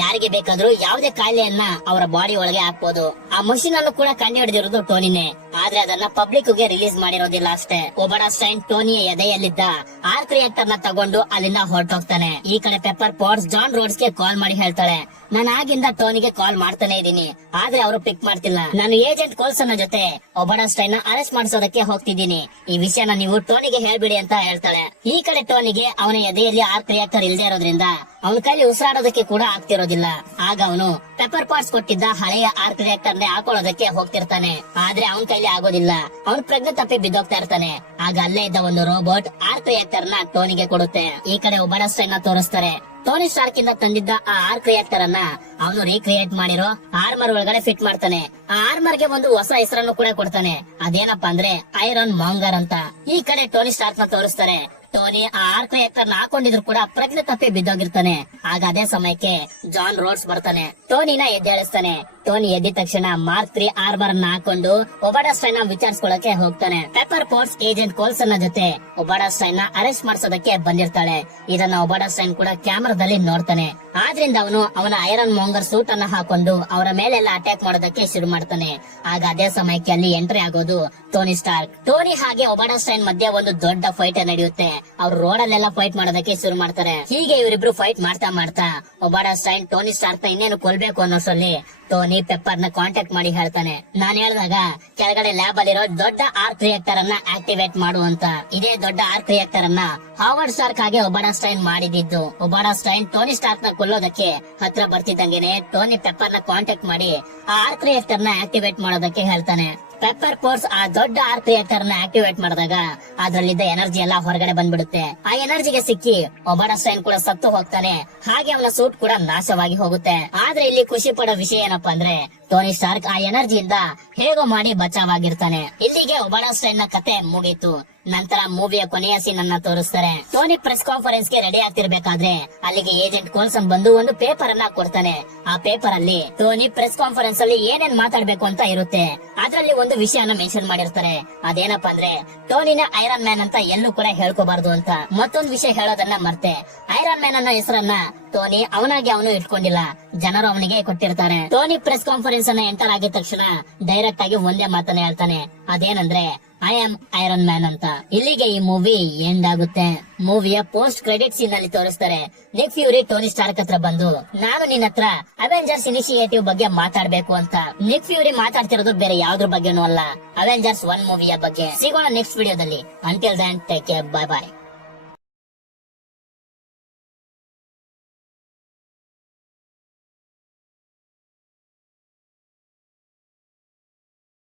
ಯಾರಿಗೆ ಬೇಕಾದ್ರೂ ಯಾವುದೇ ಕಾಯಿಲೆಯನ್ನ ಅವರ ಬಾಡಿ ಒಳಗೆ ಹಾಕ್ಬೋದು. ಆ ಮಷೀನ್ ಅನ್ನು ಕೂಡ ಕಂಡು ಹಿಡಿದಿರೋದು ಟೋನಿನೇ, ಆದ್ರೆ ಅದನ್ನ ಪಬ್ಲಿಕ್ ಗೆ ರಿಲೀಸ್ ಮಾಡಿರೋದಿಲ್ಲ ಅಷ್ಟೇ. ಒಬಾಡ ಸ್ಟೈನ್ ಟೋನಿಯ ಎದೆಯಲ್ಲಿದ್ದ ಆರ್ಕ್ ರಿಯಾಕ್ಟರ್ ನ ತಗೊಂಡು ಅಲ್ಲಿಂದ ಹೊರಟೋಗ್ತಾನೆ. ಈ ಕಡೆ ಪೆಪ್ಪರ್ ಪಾಟ್ಸ್ ಜಾನ್ ರೋಡ್ಸ್ ಗೆ ಕಾಲ್ ಮಾಡಿ ಹೇಳ್ತಾಳೆ, ನಾನು ಆಗಿಂದ ಟೋನಿಗೆ ಕಾಲ್ ಮಾಡ್ತಾನೆ ಇದೀನಿ, ಆದ್ರೆ ಅವರು ಪಿಕ್ ಮಾಡ್ತಿಲ್ಲ. ನಾನು ಏಜೆಂಟ್ ಕೋಲ್ಸನ್ ಜೊತೆ ಒಬಾಡ ಸ್ಟೈನ್ ನ ಅರೆಸ್ಟ್ ಮಾಡಿಸೋದಕ್ಕೆ ಹೋಗ್ತಿದ್ದೀನಿ, ಈ ವಿಷಯನ ನೀವು ಟೋನಿಗೆ ಹೇಳ್ಬಿಡಿ ಅಂತ ಹೇಳ್ತಾಳೆ. ಈ ಕಡೆ ಟೋನಿಗೆ ಅವನ ಎದೆಯಲ್ಲಿ ಆರ್ಕ್ ರಿಯಾಕ್ಟರ್ ಇಲ್ದೇ ಇರೋದ್ರಿಂದ ಅವನ ಕೈಲಿ ಉಸಿರಾಡೋದಕ್ಕೆ ಕೂಡ ಆಗ್ತಿರೋದಿಲ್ಲ. ಆಗ ಅವನು ಪೆಪ್ಪರ್ ಪಾಟ್ಸ್ ಕೊಟ್ಟಿದ್ದ ಹಳೆಯ ಆರ್ಕ್ ರಿಯಾಕ್ಟರ್ ನೇ ಹಾಕೊಳ್ಳೋದಕ್ಕೆ ಹೋಗ್ತಿರ್ತಾನೆ, ಆದ್ರೆ ಅವನ ಕೈಲಿ ಆಗೋದಿಲ್ಲ. ಅವನು ಪ್ರಜ್ಞೆ ತಪ್ಪಿ ಬಿದ್ದೋಗ್ತಾ ಇರ್ತಾನೆ. ಆಗ ಅಲ್ಲೇ ಇದ್ದ ಒಂದು ರೋಬೋಟ್ ಆರ್ಕ್ ರಿಯಾಕ್ಟರ್ ನ ಟೋನಿಗೆ ಕೊಡುತ್ತೆ. ಈ ಕಡೆ ಒಬಾಡ ಸ್ಟೈನ್ ನ ತೋರಿಸ್ತಾರೆ. ಟೋನಿ ಸ್ಟಾರ್ಕ್ ಇಂದ ತಂದಿದ್ದ ಆ ಆರ್ಕ್ ರಿಯಾಕ್ಟರ್ ಅನ್ನ ಅವನು ರೀಕ್ರಿಯೇಟ್ ಮಾಡಿರೋ ಆರ್ಮರ್ ಒಳಗಡೆ ಫಿಟ್ ಮಾಡ್ತಾನೆ. ಆ ಆರ್ಮರ್ ಗೆ ಒಂದು ಹೊಸ ಹೆಸರನ್ನು ಕೂಡ ಕೊಡ್ತಾನೆ, ಅದೇನಪ್ಪಾ ಅಂದ್ರೆ ಐರನ್ ಮಾಂಗರ್ ಅಂತ. ಈ ಕಡೆ ಟೋನಿ ಸ್ಟಾರ್ಕ್ ನ ತೋರಿಸ್ತಾರೆ. ಟೋನಿ ಆ ಆರ್ಕ್ ರಿಯಾಕ್ಟರ್ ನ ಹಾಕೊಂಡಿದ್ರು ಕೂಡ ಪ್ರಜ್ಞೆ ತಪ್ಪಿ ಬಿದ್ದೋಗಿರ್ತಾನೆ. ಆಗ ಅದೇ ಸಮಯಕ್ಕೆ ಜಾನ್ ರೋಡ್ಸ್ ಬರ್ತಾನೆ, ಟೋನಿನ ಎದ್ದೇಳಿಸ್ತಾನೆ. ಟೋನಿ ಎದ್ದ ತಕ್ಷಣ ಮಾರ್ಕ್ 3 ಆರ್ಮರ್ ನ ಹಾಕೊಂಡು ಒಬಾಡ ಸ್ಟೈನ್ ನ ವಿಚಾರಿಸ್ಕೊಳ್ಳಕ್ಕೆ ಹೋಗ್ತಾನೆ. ಪೆಪ್ಪರ್ ಪಾಟ್ಸ್ ಏಜೆಂಟ್ ಕೋಲ್ಸನ್ ನ ಜೊತೆ ಒಬಾಡ ಸ್ಟೈನ್ ನ ಅರೆಸ್ಟ್ ಮಾಡಿಸೋದಕ್ಕೆ ಬಂದಿರ್ತಾಳೆ. ಇದನ್ನ ಒಬಾಡ ಸ್ಟೈನ್ ಕೂಡ ಕ್ಯಾಮರಾದಲ್ಲಿ ನೋಡ್ತಾನೆ. ಆದ್ರಿಂದ ಅವನು ಅವನ ಐರನ್ ಮಾಂಗರ್ ಸೂಟ್ ಅನ್ನ ಹಾಕೊಂಡು ಅವರ ಮೇಲೆಲ್ಲ ಅಟ್ಯಾಕ್ ಮಾಡೋದಕ್ಕೆ ಶುರು ಮಾಡ್ತಾನೆ. ಆಗ ಅದೇ ಸಮಯಕ್ಕೆ ಅಲ್ಲಿ ಎಂಟ್ರಿ ಆಗೋದು ಟೋನಿ ಸ್ಟಾರ್ಕ್. ಟೋನಿ ಹಾಗೆ ಒಬಾಡ ಸ್ಟೈನ್ ಮಧ್ಯೆ ಒಂದು ದೊಡ್ಡ ಫೈಟ್ ನಡೆಯುತ್ತೆ. ಅವ್ರು ರೋಡ್ ಅಲ್ಲೆಲ್ಲ ಫೈಟ್ ಮಾಡೋದಕ್ಕೆ ಶುರು ಮಾಡ್ತಾರೆ. ಹೀಗೆ ಇವರಿಬ್ರು ಫೈಟ್ ಮಾಡ್ತಾ ಮಾಡ್ತಾ ಒಬಾಡ ಸ್ಟೈನ್ ಟೋನಿ ಸ್ಟಾರ್ಕ್ ನ ಇನ್ನೇನು ಕೊಲ್ಬೇಕು ಅನ್ನೋಷ್ಟರಲ್ಲಿ ಟೋನಿ ಪೆಪ್ಪರ್ ನ ಕಾಂಟ್ಯಾಕ್ಟ್ ಮಾಡಿ ಹೇಳ್ತಾನೆ, ನಾನ್ ಹೇಳಿದಾಗ ಕೆಳಗಡೆ ಲ್ಯಾಬ್ ಅಲ್ಲಿರೋ ದೊಡ್ಡ ಆರ್ಕ್ ರಿಯಾಕ್ಟರ್ ಅನ್ನ ಆಕ್ಟಿವೇಟ್ ಮಾಡು ಅಂತ. ಇದೇ ದೊಡ್ಡ ಆರ್ಕ್ ರಿಯಾಕ್ಟರ್ ಅನ್ನ ಹಾವರ್ಡ್ ಸ್ಟಾರ್ಕ್ ಹಾಗೆ ಒಬಾಡ ಸ್ಟೈನ್ ಮಾಡಿದ್ದು. ಒಬಾಡ ಸ್ಟೈನ್ ಟೋನಿ ಸ್ಟಾರ್ಕ್ ನ ಕೊಲ್ಲೋದಕ್ಕೆ ಹತ್ರ ಬರ್ತಿದ್ದಂಗೆನೆ ಟೋನಿ ಪೆಪ್ಪರ್ ನ ಕಾಂಟ್ಯಾಕ್ಟ್ ಮಾಡಿ ಆ ಆರ್ಕ್ ರಿಯಾಕ್ಟರ್ ನ ಆಕ್ಟಿವೇಟ್ ಮಾಡೋದಕ್ಕೆ ಹೇಳ್ತಾನೆ. ಪೆಪ್ಪರ್ ಪೋರ್ಸ್ ಆ ದೊಡ್ಡ ಆರ್ಕ್ ರಿಯಾಕ್ಟರ್ ನ ಆಕ್ಟಿವೇಟ್ ಮಾಡಿದಾಗ ಅದ್ರಲ್ಲಿದ್ದ ಎನರ್ಜಿ ಎಲ್ಲ ಹೊರಗಡೆ ಬಂದ್ಬಿಡುತ್ತೆ. ಆ ಎನರ್ಜಿಗೆ ಸಿಕ್ಕಿ ಒಬಾಡ ಸ್ಟೈನ್ ಕೂಡ ಸತ್ತು ಹೋಗ್ತಾನೆ. ಹಾಗೆ ಅವನ ಸೂಟ್ ಕೂಡ ನಾಶವಾಗಿ ಹೋಗುತ್ತೆ. ಆದ್ರೆ ಇಲ್ಲಿ ಖುಷಿ ಪಡೋ ವಿಷಯ ಏನಪ್ಪಾ ಅಂದ್ರೆ ಟೋನಿ ಸ್ಟಾರ್ಕ್ ಆ ಎನರ್ಜಿಯಿಂದ ಹೇಗೋ ಮಾಡಿ ಬಚಾವಾಗಿರ್ತಾನೆ. ಇಲ್ಲಿಗೆ ಒಬಾಡ ಸ್ಟೈನ್ ನ ಕತೆ ಮುಗೀತು. ನಂತರ ಮೂವಿಯ ಕೊನೆಯ ಸೀನ್ ಅನ್ನ ತೋರಿಸ್ತಾರೆ. ಟೋನಿ ಪ್ರೆಸ್ ಕಾನ್ಫರೆನ್ಸ್ ಗೆ ರೆಡಿ ಆಗ್ತಿರ್ಬೇಕಾದ್ರೆ ಅಲ್ಲಿಗೆ ಏಜೆಂಟ್ ಕೋಲ್ಸನ್ ಬಂದು ಒಂದು ಪೇಪರ್ ಅನ್ನ ಕೊಡ್ತಾನೆ. ಆ ಪೇಪರ್ ಅಲ್ಲಿ ಟೋನಿ ಪ್ರೆಸ್ ಕಾನ್ಫರೆನ್ಸ್ ಅಲ್ಲಿ ಏನೇನ್ ಮಾತಾಡ್ಬೇಕು ಅಂತ ಇರುತ್ತೆ. ಅದ್ರಲ್ಲಿ ಒಂದು ವಿಷಯನ ಮೆನ್ಷನ್ ಮಾಡಿರ್ತಾರೆ, ಅದೇನಪ್ಪಾ ಅಂದ್ರೆ ಟೋನಿನ ಐರನ್ ಮ್ಯಾನ್ ಅಂತ ಎಲ್ಲೂ ಕೂಡ ಹೇಳ್ಕೋಬಾರ್ದು ಅಂತ. ಮತ್ತೊಂದು ವಿಷಯ ಹೇಳೋದನ್ನ ಮರ್ತೆ, ಐರನ್ ಮ್ಯಾನ್ ಅನ್ನೋ ಹೆಸರನ್ನ ಟೋನಿ ಅವನಾಗಿ ಅವನು ಇಟ್ಕೊಂಡಿಲ್ಲ, ಜನರು ಅವನಿಗೆ ಕೊಟ್ಟಿರ್ತಾರೆ. ಟೋನಿ ಪ್ರೆಸ್ ಕಾನ್ಫರೆನ್ಸ್ ಅನ್ನ ಎಂಟರ್ ಆಗಿದ ತಕ್ಷಣ ಡೈರೆಕ್ಟ್ ಆಗಿ ಒಂದೇ ಮಾತನ್ನ ಹೇಳ್ತಾನೆ, ಅದೇನಂದ್ರೆ ಐ ಆಮ್ ಐರನ್ ಮ್ಯಾನ್ ಅಂತ. ಇಲ್ಲಿಗೆ ಈ ಮೂವಿ ಎಂಡ್ ಆಗುತ್ತೆ. ಮೂವಿಯ ಪೋಸ್ಟ್ ಕ್ರೆಡಿಟ್ ಸೀನ್ ಅಲ್ಲಿ ತೋರಿಸ್ತಾರೆ, ನಿಕ್ ಫ್ಯೂರಿ ಟೋನಿ ಸ್ಟಾರ್ಕ್ ಹತ್ರ ಬಂದು, ನಾನು ನಿನ್ನ ಹತ್ರ ಅವೆಂಜರ್ಸ್ ಇನಿಷಿಯೇಟಿವ್ ಬಗ್ಗೆ ಮಾತಾಡ್ಬೇಕು ಅಂತ. ನಿಕ್ ಫ್ಯೂರಿ ಮಾತಾಡ್ತಿರೋದು ಬೇರೆ ಯಾವ್ದ್ರ ಬಗ್ಗೆನೂ ಅಲ್ಲ, ಅವೆಂಜರ್ಸ್ 1 ಮೂವಿಯ ಬಗ್ಗೆ. ಸಿಗೋಣ ನೆಕ್ಸ್ಟ್ ವಿಡಿಯೋದಲ್ಲಿ. Until then take care, bye ಬಾಯ್.